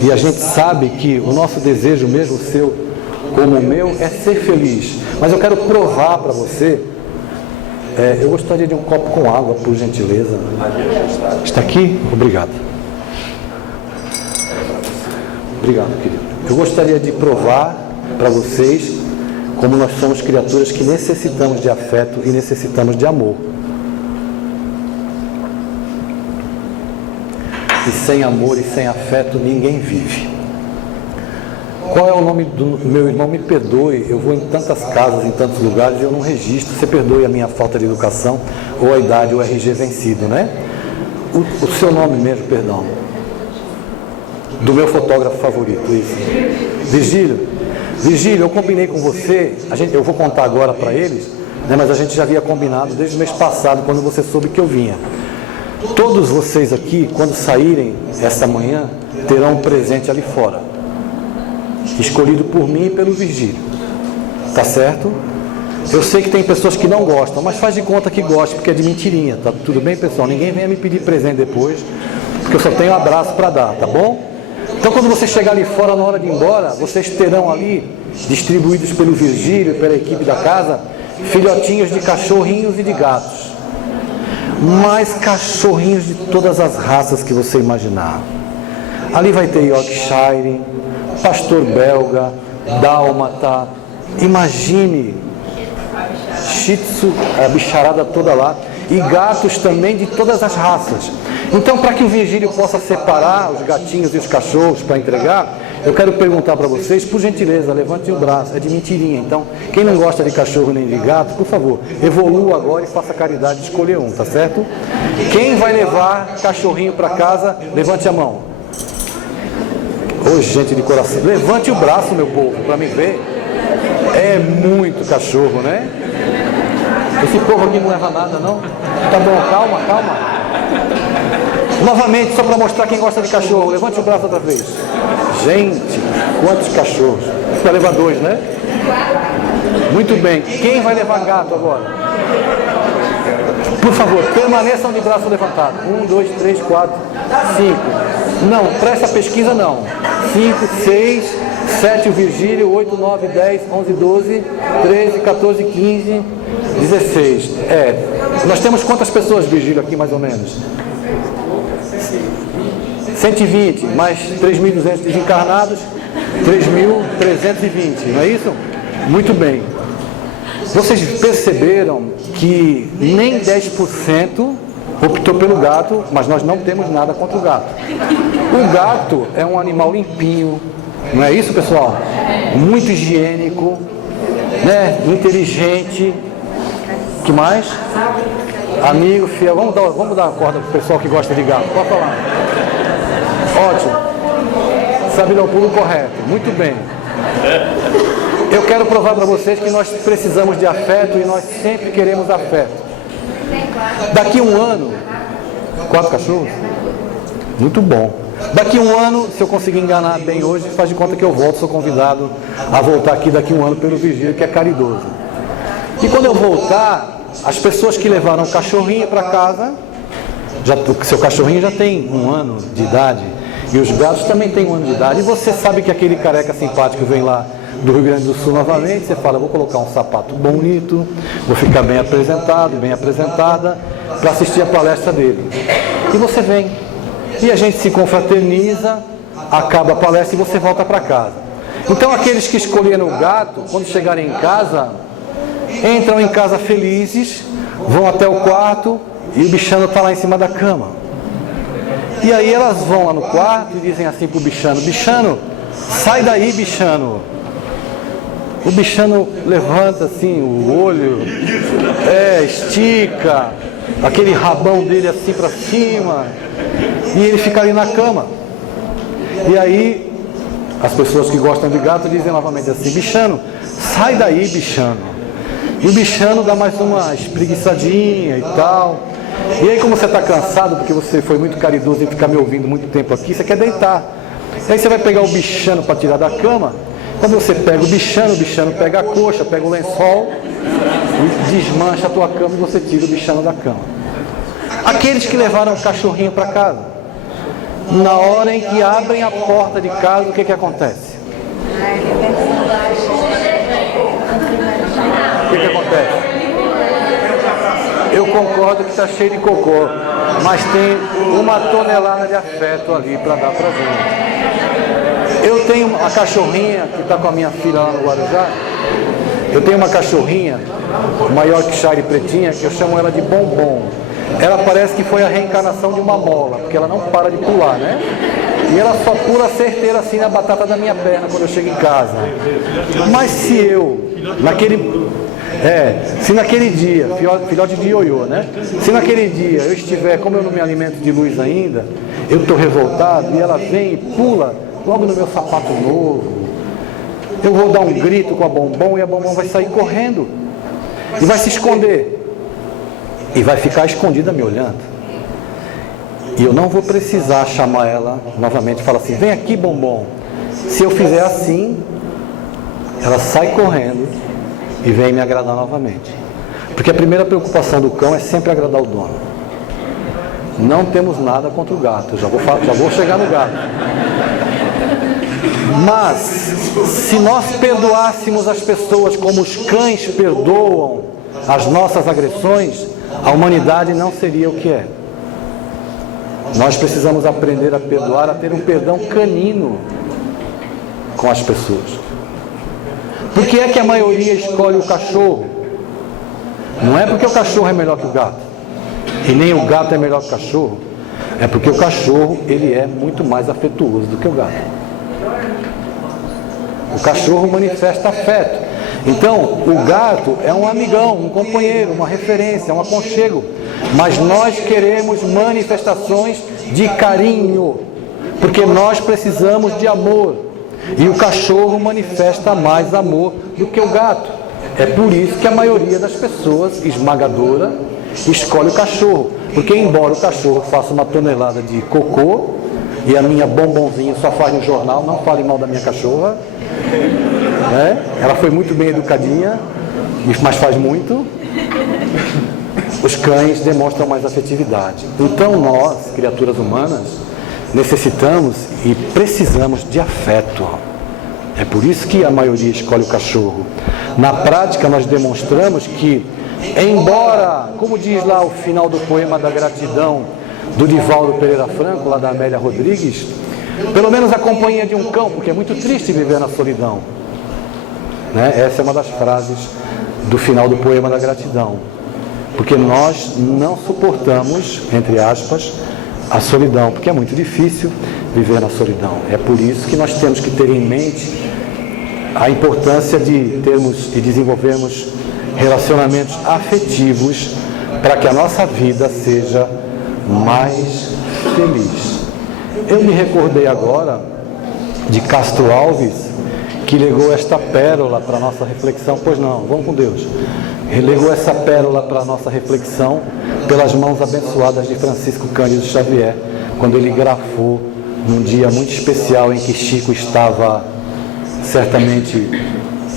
e a gente sabe que o nosso desejo, mesmo o seu como o meu, é ser feliz. Mas eu quero provar para você, eu gostaria de um copo com água, por gentileza. Está aqui? Obrigado. Obrigado, querido. Eu gostaria de provar para vocês como nós somos criaturas que necessitamos de afeto e necessitamos de amor. E sem amor e sem afeto ninguém vive. Qual é o nome do meu irmão? Me perdoe, eu vou em tantas casas, em tantos lugares e eu não registro. Você perdoe a minha falta de educação ou a idade, o RG vencido, né? O seu nome mesmo, perdão. Do meu fotógrafo favorito, isso. Virgílio, eu combinei com você, eu vou contar agora para eles, né, mas a gente já havia combinado desde o mês passado, quando você soube que eu vinha. Todos vocês aqui, quando saírem esta manhã, terão um presente ali fora, escolhido por mim e pelo Virgílio. Tá certo? Eu sei que tem pessoas que não gostam, mas faz de conta que gosta, porque é de mentirinha. Tá tudo bem, pessoal? Ninguém venha me pedir presente depois, porque eu só tenho um abraço para dar, tá bom? Então, quando você chegar ali fora, na hora de ir embora, vocês terão ali, distribuídos pelo Virgílio e pela equipe da casa, filhotinhos de cachorrinhos e de gatos. Mais cachorrinhos de todas as raças que você imaginar. Ali vai ter Yorkshire, pastor belga, dálmata, imagine, shih tzu, a bicharada toda lá, e gatos também de todas as raças. Então, para que o Virgílio possa separar os gatinhos e os cachorros para entregar, eu quero perguntar para vocês, por gentileza, levantem o braço, é de mentirinha. Então, quem não gosta de cachorro nem de gato, por favor, evolua agora e faça caridade de escolher um, tá certo? Quem vai levar cachorrinho para casa, levante a mão. Ô, gente de coração, levante o braço, meu povo, para me ver. É muito cachorro, né? Esse povo aqui não leva nada, não? Tá bom, calma. Novamente, só para mostrar quem gosta de cachorro, levante o braço outra vez. Gente, quantos cachorros? Vai levar 2, né? Muito bem. Quem vai levar gato agora? Por favor, permaneçam de braço levantado. 1, 2, 3, 4, 5. Não, para essa pesquisa não. 5, 6, 7 o Virgílio, 8, 9, 10, 11, 12, 13, 14, 15, 16. Nós temos quantas pessoas, Virgílio, aqui mais ou menos? 120, mais 3.200 desencarnados, 3.320, não é isso? Muito bem. Vocês perceberam que nem 10% optou pelo gato, mas nós não temos nada contra o gato. O gato é um animal limpinho, não é isso, pessoal? Muito higiênico, né? Inteligente. O que mais? Amigo, fiel. Vamos dar uma corda para o pessoal que gosta de gato. Pode falar. Ótimo. Sabe dar o pulo correto. Muito bem. Eu quero provar para vocês que nós precisamos de afeto e nós sempre queremos afeto. Daqui um ano, 4 cachorros? Muito bom. Daqui um ano, se eu conseguir enganar bem hoje, faz de conta que eu volto, sou convidado a voltar aqui daqui um ano pelo Virgílio, que é caridoso. E quando eu voltar, as pessoas que levaram o cachorrinho para casa, seu cachorrinho já tem 1 ano de idade, e os gatos também têm 1 ano de idade, e você sabe que aquele careca simpático vem lá do Rio Grande do Sul novamente, você fala, vou colocar um sapato bonito, vou ficar bem apresentado, bem apresentada, para assistir a palestra dele. E você vem, e a gente se confraterniza, acaba a palestra e você volta para casa. Então aqueles que escolheram o gato, quando chegarem em casa, entram em casa felizes, vão até o quarto e o bichano está lá em cima da cama. E aí elas vão lá no quarto e dizem assim para o bichano, bichano, sai daí, bichano. O bichano levanta assim o olho, estica, aquele rabão dele assim para cima, e ele fica ali na cama. E aí, as pessoas que gostam de gato dizem novamente assim, bichano, sai daí, bichano. E o bichano dá mais uma espreguiçadinha e tal. E aí, como você está cansado, porque você foi muito caridoso e ficar me ouvindo muito tempo aqui, você quer deitar. E aí você vai pegar o bichano para tirar da cama. Quando você pega o bichano pega a coxa, pega o lençol e desmancha a tua cama e você tira o bichano da cama. Aqueles que levaram o cachorrinho para casa, na hora em que abrem a porta de casa, o que acontece? O que acontece? Eu concordo que está cheio de cocô, mas tem 1 tonelada de afeto ali para dar para gente. Eu tenho a cachorrinha que está com a minha filha lá no Guarujá. Eu tenho uma cachorrinha, uma Yorkshire pretinha, que eu chamo ela de Bombom. Ela parece que foi a reencarnação de uma mola, porque ela não para de pular, né? E ela só pula certeira assim na batata da minha perna quando eu chego em casa. Mas se eu, se naquele dia, filhote de ioiô, né? Se naquele dia eu estiver, como eu não me alimento de luz ainda, eu estou revoltado e ela vem e pula logo no meu sapato novo, eu vou dar um grito com a Bombom e a Bombom vai sair correndo e vai se esconder e vai ficar escondida me olhando. E eu não vou precisar chamar ela novamente e falar assim, vem aqui, Bombom. Se eu fizer assim, ela sai correndo e vem me agradar novamente. Porque a primeira preocupação do cão é sempre agradar o dono. Não temos nada contra o gato, já vou chegar no gato. Mas, se nós perdoássemos as pessoas como os cães perdoam as nossas agressões, a humanidade não seria o que é. Nós precisamos aprender a perdoar, a ter um perdão canino com as pessoas. Por que é que a maioria escolhe o cachorro? Não é porque o cachorro é melhor que o gato, e nem o gato é melhor que o cachorro. É porque o cachorro, ele é muito mais afetuoso do que o gato. O cachorro manifesta afeto. Então, o gato é um amigão, um companheiro, uma referência, um aconchego. Mas nós queremos manifestações de carinho, porque nós precisamos de amor. E o cachorro manifesta mais amor do que o gato. É por isso que a maioria das pessoas, esmagadora, escolhe o cachorro. Porque embora o cachorro faça 1 tonelada de cocô, e a minha Bombonzinha só faz no jornal, não fale mal da minha cachorra, ela foi muito bem educadinha, mas faz muito. Os cães demonstram mais afetividade. Então nós, criaturas humanas, necessitamos e precisamos de afeto. É por isso que a maioria escolhe o cachorro. Na prática nós demonstramos que, embora, como diz lá o final do poema da gratidão do Divaldo Pereira Franco, lá da Amélia Rodrigues, pelo menos a companhia de um cão, porque é muito triste viver na solidão. Essa é uma das frases do final do poema da gratidão. Porque nós não suportamos, entre aspas, a solidão, porque é muito difícil viver na solidão. É por isso que nós temos que ter em mente a importância de termos e desenvolvermos relacionamentos afetivos para que a nossa vida seja mais feliz. Eu me recordei agora de Castro Alves, que legou esta pérola para a nossa reflexão. Pois não, vamos com Deus. Legou essa pérola para a nossa reflexão pelas mãos abençoadas de Francisco Cândido Xavier, quando ele grafou num dia muito especial em que Chico estava certamente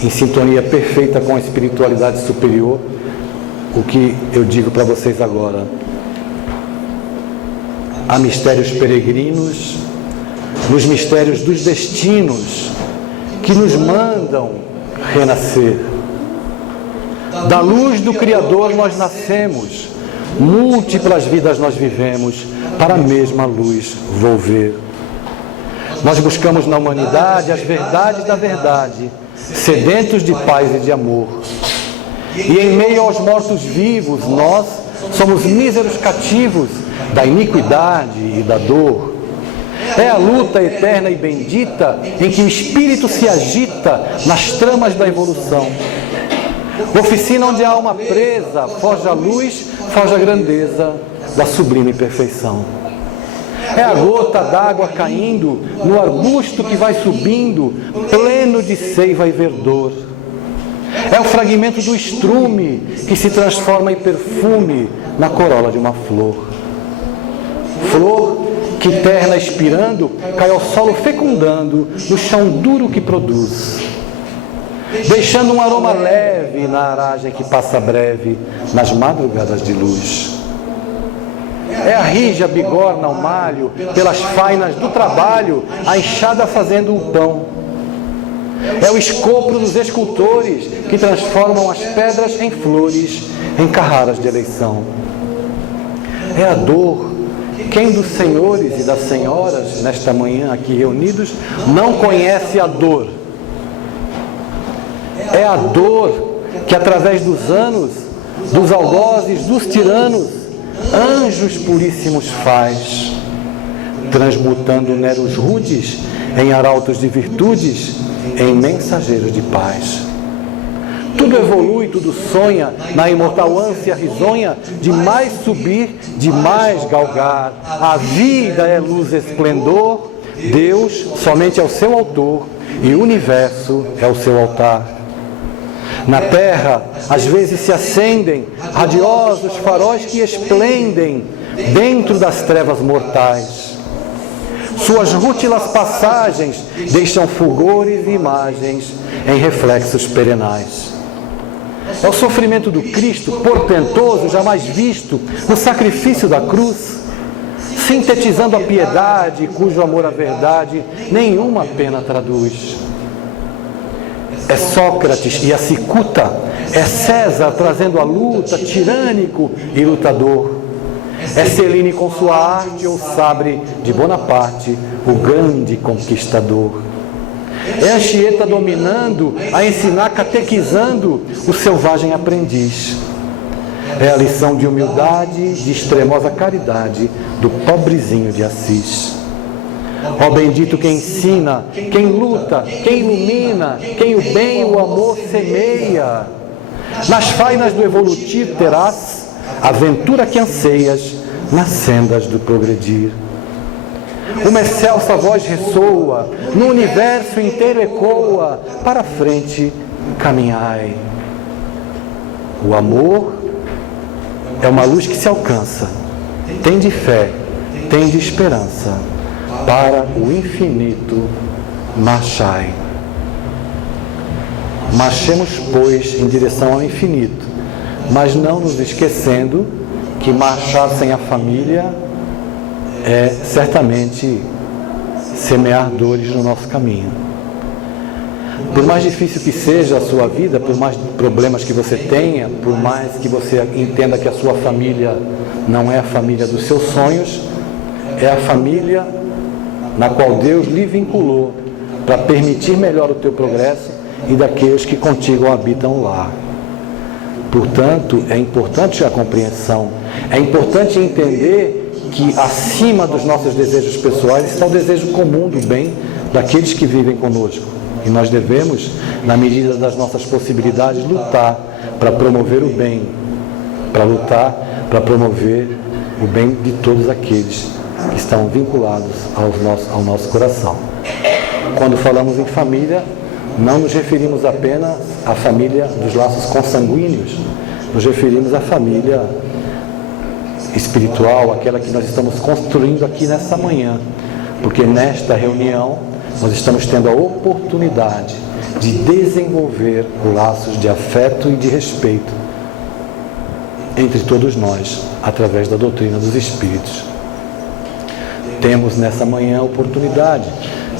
em sintonia perfeita com a espiritualidade superior, o que eu digo para vocês agora. Há mistérios peregrinos, nos mistérios dos destinos, que nos mandam renascer. Da luz do Criador nós nascemos, múltiplas vidas nós vivemos, para a mesma luz volver. Nós buscamos na humanidade as verdades da verdade, sedentos de paz e de amor. E em meio aos mortos-vivos, nós somos míseros cativos da iniquidade e da dor. É a luta eterna e bendita em que o espírito se agita nas tramas da evolução. Oficina onde a alma presa foge a luz, foge a grandeza da sublime perfeição. É a gota d'água caindo no arbusto que vai subindo, pleno de seiva e verdor. É o fragmento do estrume que se transforma em perfume na corola de uma flor. Flor que, terna expirando, cai ao solo fecundando no chão duro que produz, deixando um aroma leve na aragem que passa breve nas madrugadas de luz. É a rija bigorna ao malho, pelas fainas do trabalho, a enxada fazendo o pão. É o escopro dos escultores que transformam as pedras em flores, em carraras de eleição. É a dor. Quem dos senhores e das senhoras, nesta manhã aqui reunidos, não conhece a dor? É a dor que, através dos anos, dos algozes, dos tiranos, anjos puríssimos faz, transmutando neros rudes em arautos de virtudes, em mensageiros de paz. Tudo evolui, tudo sonha na imortal ânsia risonha de mais subir, de mais galgar. A vida é luz e esplendor, Deus somente é o seu autor e o universo é o seu altar. Na terra, às vezes se acendem radiosos faróis que esplendem dentro das trevas mortais. Suas rútilas passagens deixam fulgores e imagens em reflexos perenais. É o sofrimento do Cristo, portentoso, jamais visto, no sacrifício da cruz, sintetizando a piedade, cujo amor à verdade nenhuma pena traduz. É Sócrates e a cicuta, é César trazendo a luta, tirânico e lutador. É Celine com sua arte ou sabre de Bonaparte, o grande conquistador. É Anchieta dominando, a ensinar, catequizando o selvagem aprendiz. É a lição de humildade, de extremosa caridade do pobrezinho de Assis. Ó bendito quem ensina, quem luta, quem ilumina, quem o bem e o amor semeia. Nas fainas do evolutivo terás a ventura que anseias nas sendas do progredir. Uma excelsa voz ressoa, no universo inteiro ecoa, para a frente caminhai. O amor é uma luz que se alcança, tem de fé, tem de esperança, para o infinito marchai. Marchemos, pois, em direção ao infinito, mas não nos esquecendo que marchar sem a família é certamente semear dores no nosso caminho. Por mais difícil que seja a sua vida, por mais problemas que você tenha, por mais que você entenda que a sua família não é a família dos seus sonhos, é a família na qual Deus lhe vinculou para permitir melhor o teu progresso e daqueles que contigo habitam lá. Portanto, é importante a compreensão, é importante entender que acima dos nossos desejos pessoais está o desejo comum do bem daqueles que vivem conosco. E nós devemos, na medida das nossas possibilidades, lutar para promover o bem, para lutar para promover o bem de todos aqueles que estão vinculados ao nosso coração. Quando falamos em família, não nos referimos apenas à família dos laços consanguíneos, nos referimos à família espiritual, aquela que nós estamos construindo aqui nessa manhã, porque nesta reunião nós estamos tendo a oportunidade de desenvolver laços de afeto e de respeito entre todos nós, através da doutrina dos Espíritos. Temos nessa manhã a oportunidade,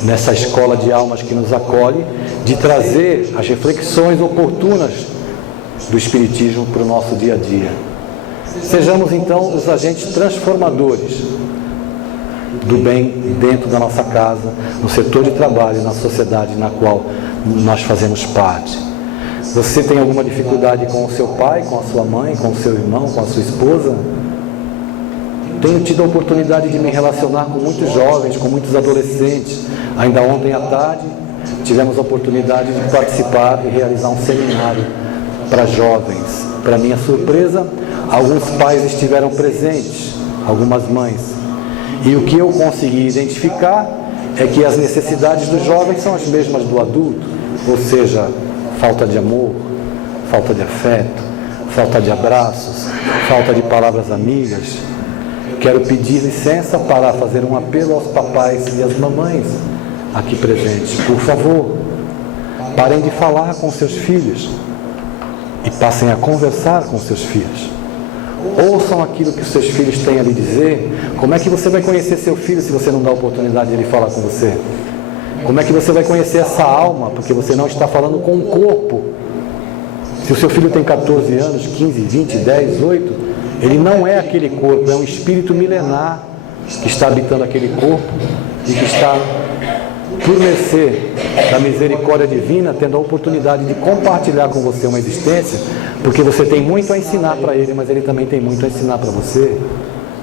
nessa escola de almas que nos acolhe, de trazer as reflexões oportunas do Espiritismo para o nosso dia a dia. Sejamos então os agentes transformadores do bem dentro da nossa casa, no setor de trabalho, na sociedade na qual nós fazemos parte. Você tem alguma dificuldade com o seu pai, com a sua mãe, com o seu irmão, com a sua esposa? Tenho tido a oportunidade de me relacionar com muitos jovens, com muitos adolescentes. Ainda ontem à tarde, tivemos a oportunidade de participar e realizar um seminário para jovens. Para minha surpresa, alguns pais estiveram presentes, algumas mães. E o que eu consegui identificar é que as necessidades dos jovens são as mesmas do adulto, ou seja, falta de amor, falta de afeto, falta de abraços, falta de palavras amigas. Quero pedir licença para fazer um apelo aos papais e às mamães aqui presentes. Por favor, parem de falar com seus filhos e passem a conversar com seus filhos. Ouçam aquilo que os seus filhos têm a lhe dizer. Como é que você vai conhecer seu filho se você não dá a oportunidade de ele falar com você? Como é que você vai conhecer essa alma, porque você não está falando com o corpo? Se o seu filho tem 14 anos, 15, 20, 10, 8, ele não é aquele corpo, é um espírito milenar que está habitando aquele corpo e que está, por mercê da misericórdia divina, tendo a oportunidade de compartilhar com você uma existência, porque você tem muito a ensinar para ele, mas ele também tem muito a ensinar para você.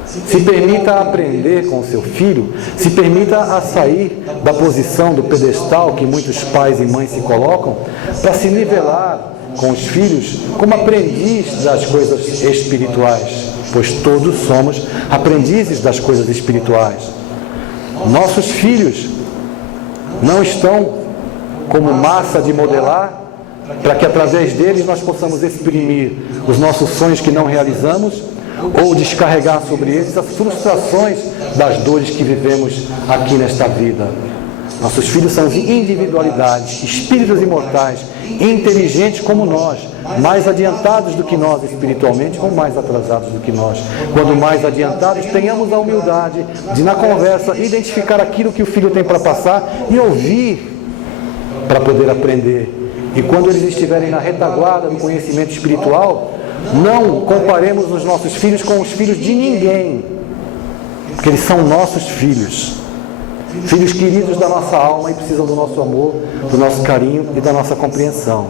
Se permita aprender com o seu filho, se permita a sair da posição do pedestal que muitos pais e mães se colocam, para se nivelar com os filhos como aprendiz das coisas espirituais, pois todos somos aprendizes das coisas espirituais. Nossos filhos não estão como massa de modelar para que através deles nós possamos exprimir os nossos sonhos que não realizamos ou descarregar sobre eles as frustrações das dores que vivemos aqui nesta vida. Nossos filhos são individualidades, espíritos imortais, inteligentes como nós, mais adiantados do que nós espiritualmente ou mais atrasados do que nós. Quando mais adiantados, tenhamos a humildade de, na conversa, identificar aquilo que o filho tem para passar e ouvir para poder aprender. E quando eles estiverem na retaguarda do conhecimento espiritual, não comparemos os nossos filhos com os filhos de ninguém, porque eles são nossos filhos. Filhos queridos da nossa alma e precisam do nosso amor, do nosso carinho e da nossa compreensão.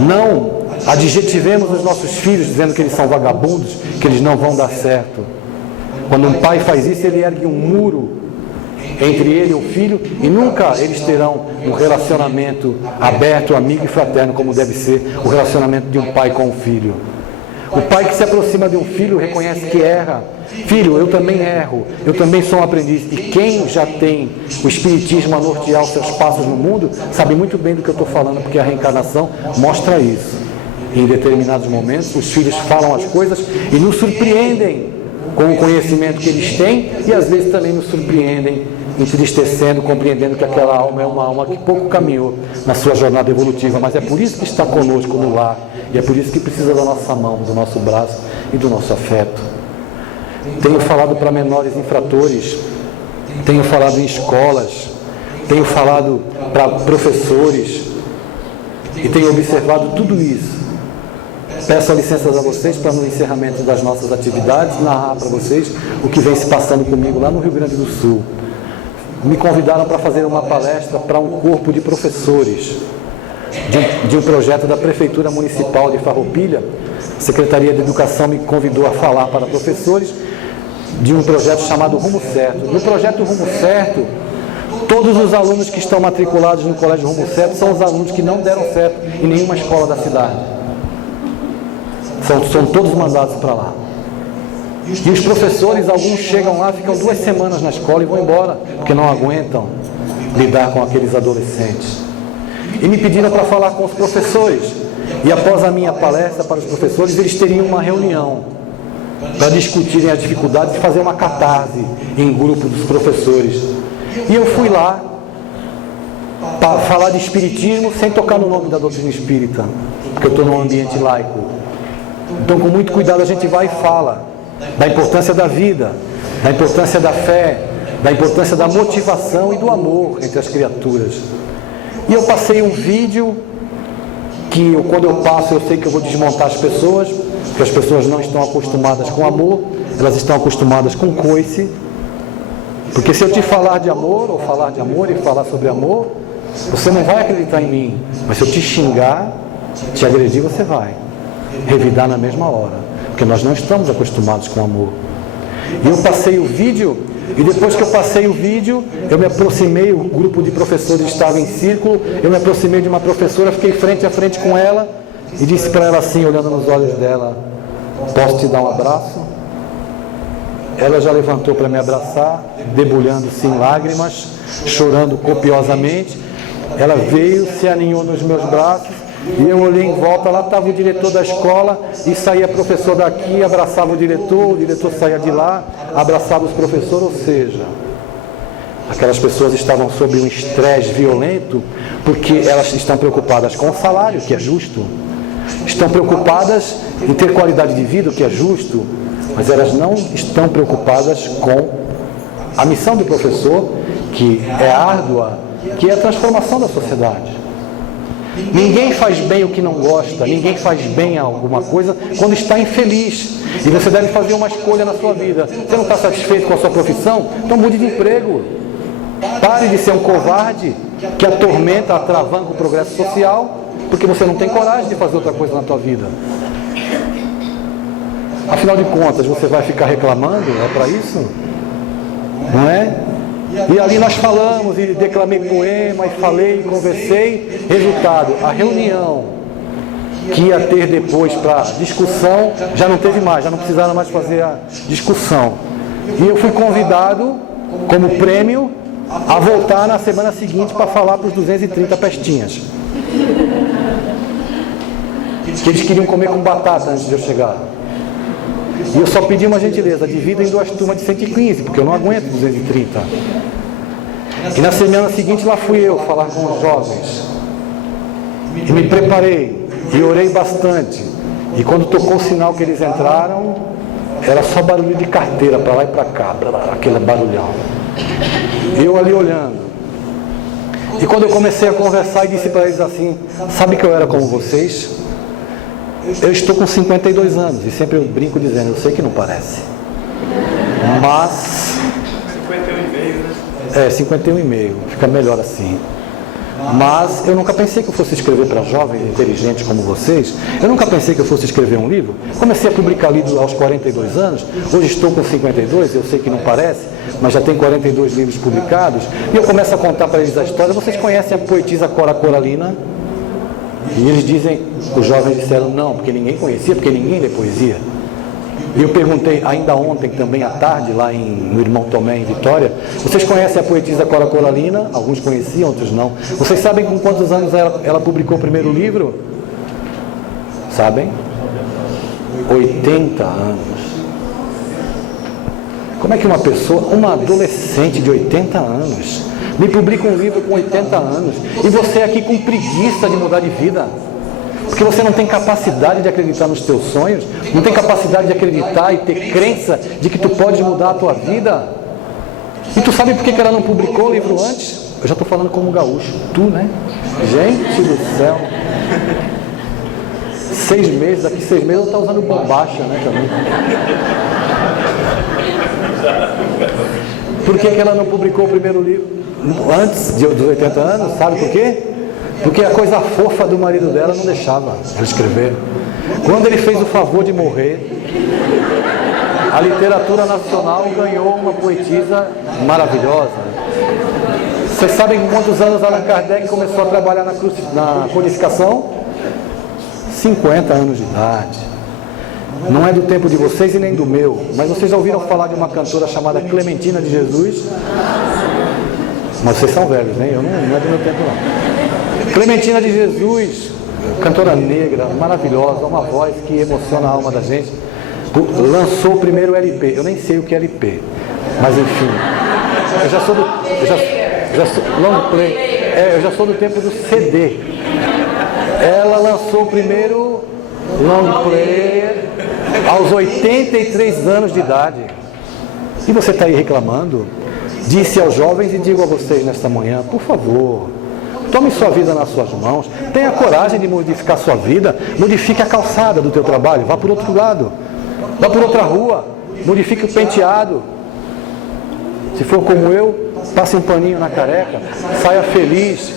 Não adjetivemos os nossos filhos dizendo que eles são vagabundos, que eles não vão dar certo. Quando um pai faz isso, ele ergue um muro entre ele e o filho e nunca eles terão um relacionamento aberto, amigo e fraterno, como deve ser o relacionamento de um pai com um filho. O pai que se aproxima de um filho reconhece que erra. Filho, eu também erro, eu também sou um aprendiz. E quem já tem o espiritismo a nortear os seus passos no mundo, sabe muito bem do que eu estou falando, porque a reencarnação mostra isso. Em determinados momentos, os filhos falam as coisas e nos surpreendem com o conhecimento que eles têm e às vezes também nos surpreendem, entristecendo, compreendendo que aquela alma é uma alma que pouco caminhou na sua jornada evolutiva, mas é por isso que está conosco no lar e é por isso que precisa da nossa mão, do nosso braço e do nosso afeto. Tenho falado para menores infratores, tenho falado em escolas, tenho falado para professores e tenho observado tudo isso. Peço a licença a vocês para, no encerramento das nossas atividades, narrar para vocês o que vem se passando comigo lá no Rio Grande do Sul. Me convidaram para fazer uma palestra para um corpo de professores de um projeto da Prefeitura Municipal de Farroupilha. A Secretaria de Educação me convidou a falar para professores de um projeto chamado Rumo Certo. No projeto Rumo Certo, todos os alunos que estão matriculados no Colégio Rumo Certo são os alunos que não deram certo em nenhuma escola da cidade. São todos mandados para lá. E os professores, alguns chegam lá, ficam 2 semanas na escola e vão embora, porque não aguentam lidar com aqueles adolescentes. E me pediram para falar com os professores. E após a minha palestra para os professores, eles teriam uma reunião para discutirem as dificuldades e fazer uma catarse em grupo dos professores. E eu fui lá para falar de espiritismo sem tocar no nome da doutrina espírita, porque eu estou num ambiente laico. Então, com muito cuidado, a gente vai e fala da importância da vida, da importância da fé, da importância da motivação e do amor entre as criaturas. E eu passei um vídeo que, quando eu passo, eu sei que eu vou desmontar as pessoas, porque as pessoas não estão acostumadas com amor, elas estão acostumadas com coice. Porque se eu te falar de amor, ou falar de amor e falar sobre amor, você não vai acreditar em mim. Mas se eu te xingar, te agredir, você vai revidar na mesma hora, porque nós não estamos acostumados com amor. E eu passei o vídeo, e depois que eu passei o vídeo, eu me aproximei, o grupo de professores estava em círculo, eu me aproximei de uma professora, fiquei frente a frente com ela, e disse para ela assim, olhando nos olhos dela, posso te dar um abraço? Ela já levantou para me abraçar, debulhando-se em lágrimas, chorando copiosamente. Ela veio, se aninhou nos meus braços, e eu olhei em volta, lá estava o diretor da escola, e saía professor daqui, abraçava o diretor saía de lá, abraçava os professores, ou seja, aquelas pessoas estavam sob um estresse violento, porque elas estão preocupadas com o salário, que é justo, estão preocupadas em ter qualidade de vida, o que é justo, mas elas não estão preocupadas com a missão do professor, que é árdua, que é a transformação da sociedade. Ninguém faz bem o que não gosta, ninguém faz bem a alguma coisa quando está infeliz. E você deve fazer uma escolha na sua vida. Você não está satisfeito com a sua profissão? Então mude de emprego. Pare de ser um covarde que atormenta, atravanca o progresso social, porque você não tem coragem de fazer outra coisa na tua vida. Afinal de contas, você vai ficar reclamando? É para isso? Não é? E ali nós falamos, e declamei poema, e falei, e conversei. Resultado, a reunião que ia ter depois para discussão, já não teve mais, já não precisaram mais fazer a discussão. E eu fui convidado, como prêmio, a voltar na semana seguinte para falar para os 230 pestinhas. Que eles queriam comer com batata antes de eu chegar. E eu só pedi uma gentileza, divida em 2 turmas de 115, porque eu não aguento 230. E na semana seguinte lá fui eu falar com os jovens. E me preparei, e orei bastante. E quando tocou o sinal que eles entraram, era só barulho de carteira, para lá e para cá, aquele barulhão. E eu ali olhando. E quando eu comecei a conversar e disse para eles assim, sabe que eu era como vocês? Eu estou com 52 anos e sempre eu brinco dizendo, eu sei que não parece, mas 51,5, fica melhor assim. Mas eu nunca pensei que eu fosse escrever para jovens inteligentes como vocês. Eu nunca pensei que eu fosse escrever um livro. Comecei a publicar livros aos 42 anos. Hoje estou com 52, eu sei que não parece, mas já tem 42 livros publicados. E eu começo a contar para eles a história. Vocês conhecem a poetisa Cora Coralina? E eles dizem, os jovens disseram não, porque ninguém conhecia, porque ninguém lê poesia. E eu perguntei, ainda ontem, também à tarde, lá no Irmão Tomé, em Vitória, vocês conhecem a poetisa Cora Coralina? Alguns conheciam, outros não. Vocês sabem com quantos anos ela publicou o primeiro livro? Sabem? 80 anos. Como é que uma pessoa, uma adolescente de 80 anos, me publica um livro com 80 anos, e você aqui com preguiça de mudar de vida? Porque você não tem capacidade de acreditar nos teus sonhos, não tem capacidade de acreditar e ter crença de que tu pode mudar a tua vida. E tu sabe por que ela não publicou o livro antes? Eu já estou falando como gaúcho. Tu, né? Gente do céu. 6 meses, daqui 6 meses eu estou usando bombacha, né, também. Por que ela não publicou o primeiro livro antes dos 80 anos? Sabe por quê? Porque a coisa fofa do marido dela não deixava ela escrever. Quando ele fez o favor de morrer, a literatura nacional ganhou uma poetisa maravilhosa. Vocês sabem quantos anos Allan Kardec começou a trabalhar na codificação? 50 anos de idade. Não é do tempo de vocês e nem do meu, mas vocês já ouviram falar de uma cantora chamada Clementina de Jesus? Mas vocês são velhos, né? Eu não é do meu tempo não. Clementina de Jesus, cantora negra, maravilhosa, uma voz que emociona a alma da gente, lançou o primeiro LP. Eu nem sei o que é LP, mas enfim, eu já sou do long play, eu já sou do tempo do CD. Ela lançou o primeiro long play aos 83 anos de idade. E você está aí reclamando? Disse aos jovens e digo a vocês nesta manhã, por favor, tome sua vida nas suas mãos, tenha coragem de modificar sua vida, modifique a calçada do teu trabalho, vá por outro lado, vá por outra rua, modifique o penteado. Se for como eu, passe um paninho na careca, saia feliz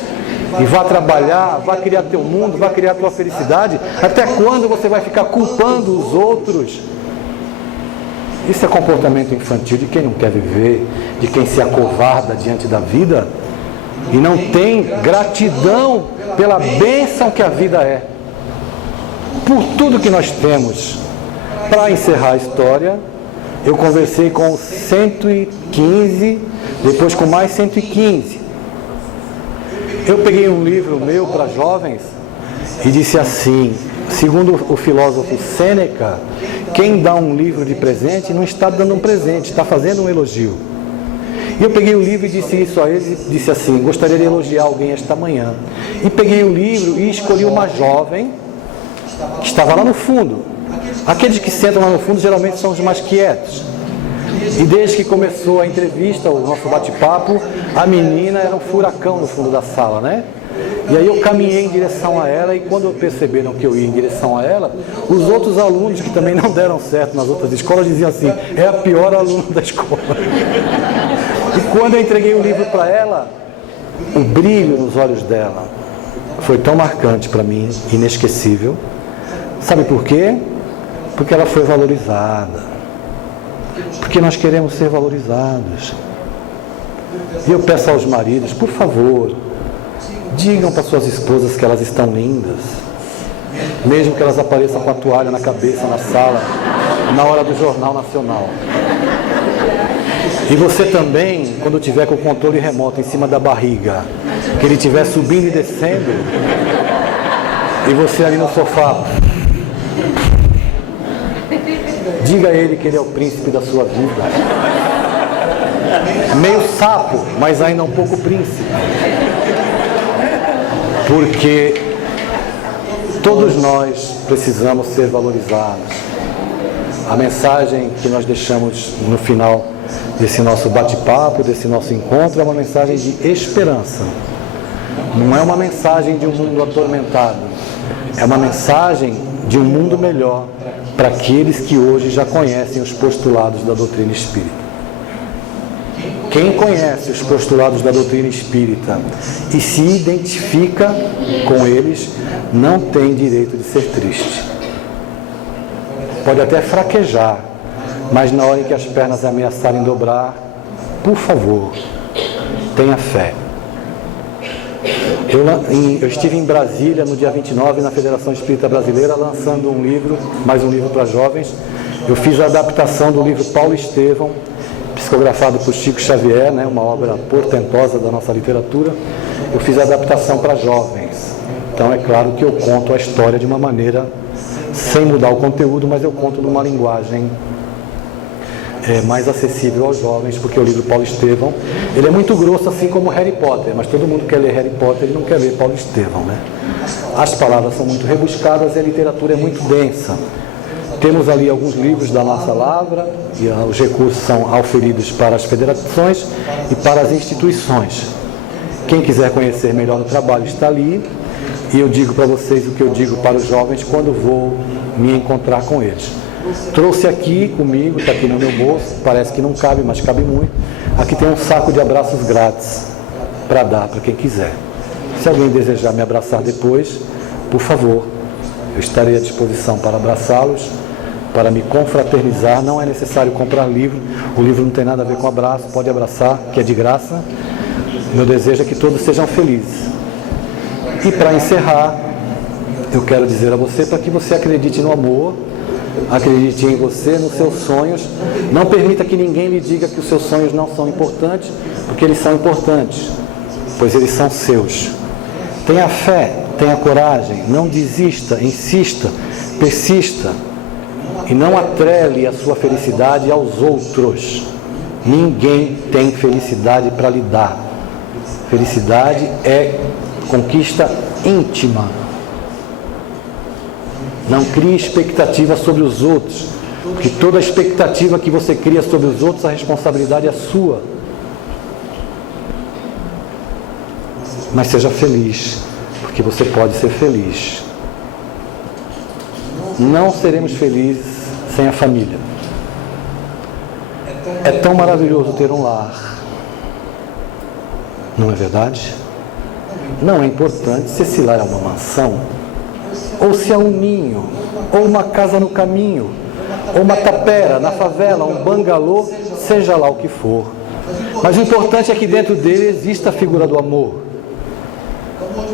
e vá trabalhar, vá criar teu mundo, vá criar tua felicidade. Até quando você vai ficar culpando os outros? Isso é comportamento infantil de quem não quer viver, de quem se acovarda diante da vida e não tem gratidão pela bênção que a vida é, por tudo que nós temos. Para encerrar a história, eu conversei com 115, depois com mais 115. Eu peguei um livro meu para jovens e disse assim, segundo o filósofo Sêneca, quem dá um livro de presente não está dando um presente, está fazendo um elogio. E eu peguei o livro e disse isso a eles, disse assim, gostaria de elogiar alguém esta manhã. E peguei o livro e escolhi uma jovem que estava lá no fundo. Aqueles que sentam lá no fundo geralmente são os mais quietos. E desde que começou a entrevista, o nosso bate-papo, a menina era um furacão no fundo da sala, né? E aí eu caminhei em direção a ela e quando perceberam que eu ia em direção a ela, os outros alunos que também não deram certo nas outras escolas diziam assim, é a pior aluna da escola. E quando eu entreguei o livro para ela, o brilho nos olhos dela foi tão marcante para mim, inesquecível. Sabe por quê? Porque ela foi valorizada. Porque nós queremos ser valorizados. E eu peço aos maridos, por favor, digam para suas esposas que elas estão lindas, mesmo que elas apareçam com a toalha na cabeça, na sala, na hora do Jornal Nacional. E você também, quando tiver com o controle remoto em cima da barriga, que ele estiver subindo e descendo, e você ali no sofá, diga a ele que ele é o príncipe da sua vida. Meio sapo, mas ainda um pouco príncipe. Porque todos nós precisamos ser valorizados. A mensagem que nós deixamos no final desse nosso bate-papo, desse nosso encontro, é uma mensagem de esperança. Não é uma mensagem de um mundo atormentado. É uma mensagem de um mundo melhor para aqueles que hoje já conhecem os postulados da doutrina espírita. Quem conhece os postulados da doutrina espírita e se identifica com eles, não tem direito de ser triste. Pode até fraquejar, mas na hora em que as pernas ameaçarem dobrar, por favor, tenha fé. Eu estive em Brasília no dia 29, na Federação Espírita Brasileira, lançando um livro, mais um livro para jovens. Eu fiz a adaptação do livro Paulo Estevão, psicografado por Chico Xavier, né, uma obra portentosa da nossa literatura. Eu fiz a adaptação para jovens. Então é claro que eu conto a história de uma maneira, sem mudar o conteúdo, mas eu conto numa linguagem mais acessível aos jovens, porque o livro Paulo Estevão, ele é muito grosso, assim como Harry Potter, mas todo mundo quer ler Harry Potter e não quer ler Paulo Estevão, né? As palavras são muito rebuscadas e a literatura é muito densa. Temos ali alguns livros da nossa lavra, e os recursos são auferidos para as federações e para as instituições. Quem quiser conhecer melhor o trabalho está ali, e eu digo para vocês o que eu digo para os jovens quando vou me encontrar com eles. Trouxe aqui comigo, está aqui no meu bolso, parece que não cabe, mas cabe muito. Aqui tem um saco de abraços grátis para dar para quem quiser. Se alguém desejar me abraçar depois, por favor, eu estarei à disposição para abraçá-los, para me confraternizar. Não é necessário comprar livro, o livro não tem nada a ver com abraço, pode abraçar, que é de graça. Meu desejo é que todos sejam felizes. E para encerrar, eu quero dizer a você para que você acredite no amor, acredite em você, nos seus sonhos. Não permita que ninguém lhe diga que os seus sonhos não são importantes, porque eles são importantes, pois eles são seus. Tenha fé, tenha coragem, não desista, insista, persista e não atrele a sua felicidade aos outros. Ninguém tem felicidade para lhe dar. Felicidade é conquista íntima. Não crie expectativa sobre os outros, porque toda expectativa que você cria sobre os outros, a responsabilidade é sua. Mas seja feliz, porque você pode ser feliz. Não seremos felizes sem a família. É tão maravilhoso ter um lar. Não é verdade? Não é importante se esse lar é uma mansão, ou se é um ninho, ou uma casa no caminho. ou uma tapera, na favela, um bangalô, seja lá o que for. Mas o importante é que dentro dele exista a figura do amor.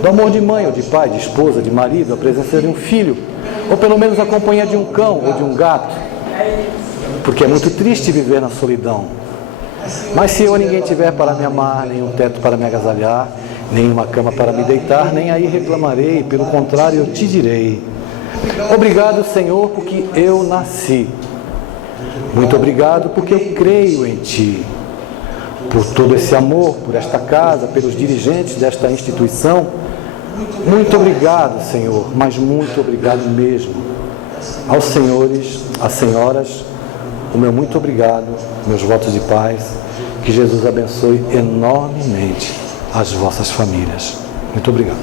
Do amor de mãe ou de pai, de esposa, de marido, a presença de um filho, ou pelo menos a companhia de um cão ou de um gato. Porque é muito triste viver na solidão. Mas se eu ninguém tiver para me amar, nem um teto para me agasalhar, nem uma cama para me deitar, nem aí reclamarei, pelo contrário eu te direi: obrigado, Senhor, porque eu nasci. Muito obrigado porque eu creio em Ti. Por todo esse amor, por esta casa, pelos dirigentes desta instituição, muito obrigado, Senhor, mas muito obrigado mesmo. Aos senhores, às senhoras, o meu muito obrigado, meus votos de paz, que Jesus abençoe enormemente as vossas famílias. Muito obrigado.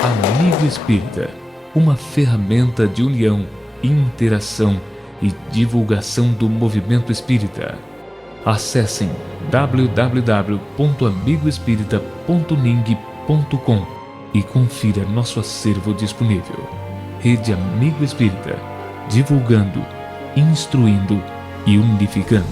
Amigo Espírita, uma ferramenta de união, interação e divulgação do movimento espírita. Acessem www.amigoespírita.ning.com e confira nosso acervo disponível. Rede Amigo Espírita, divulgando, instruindo e unificando.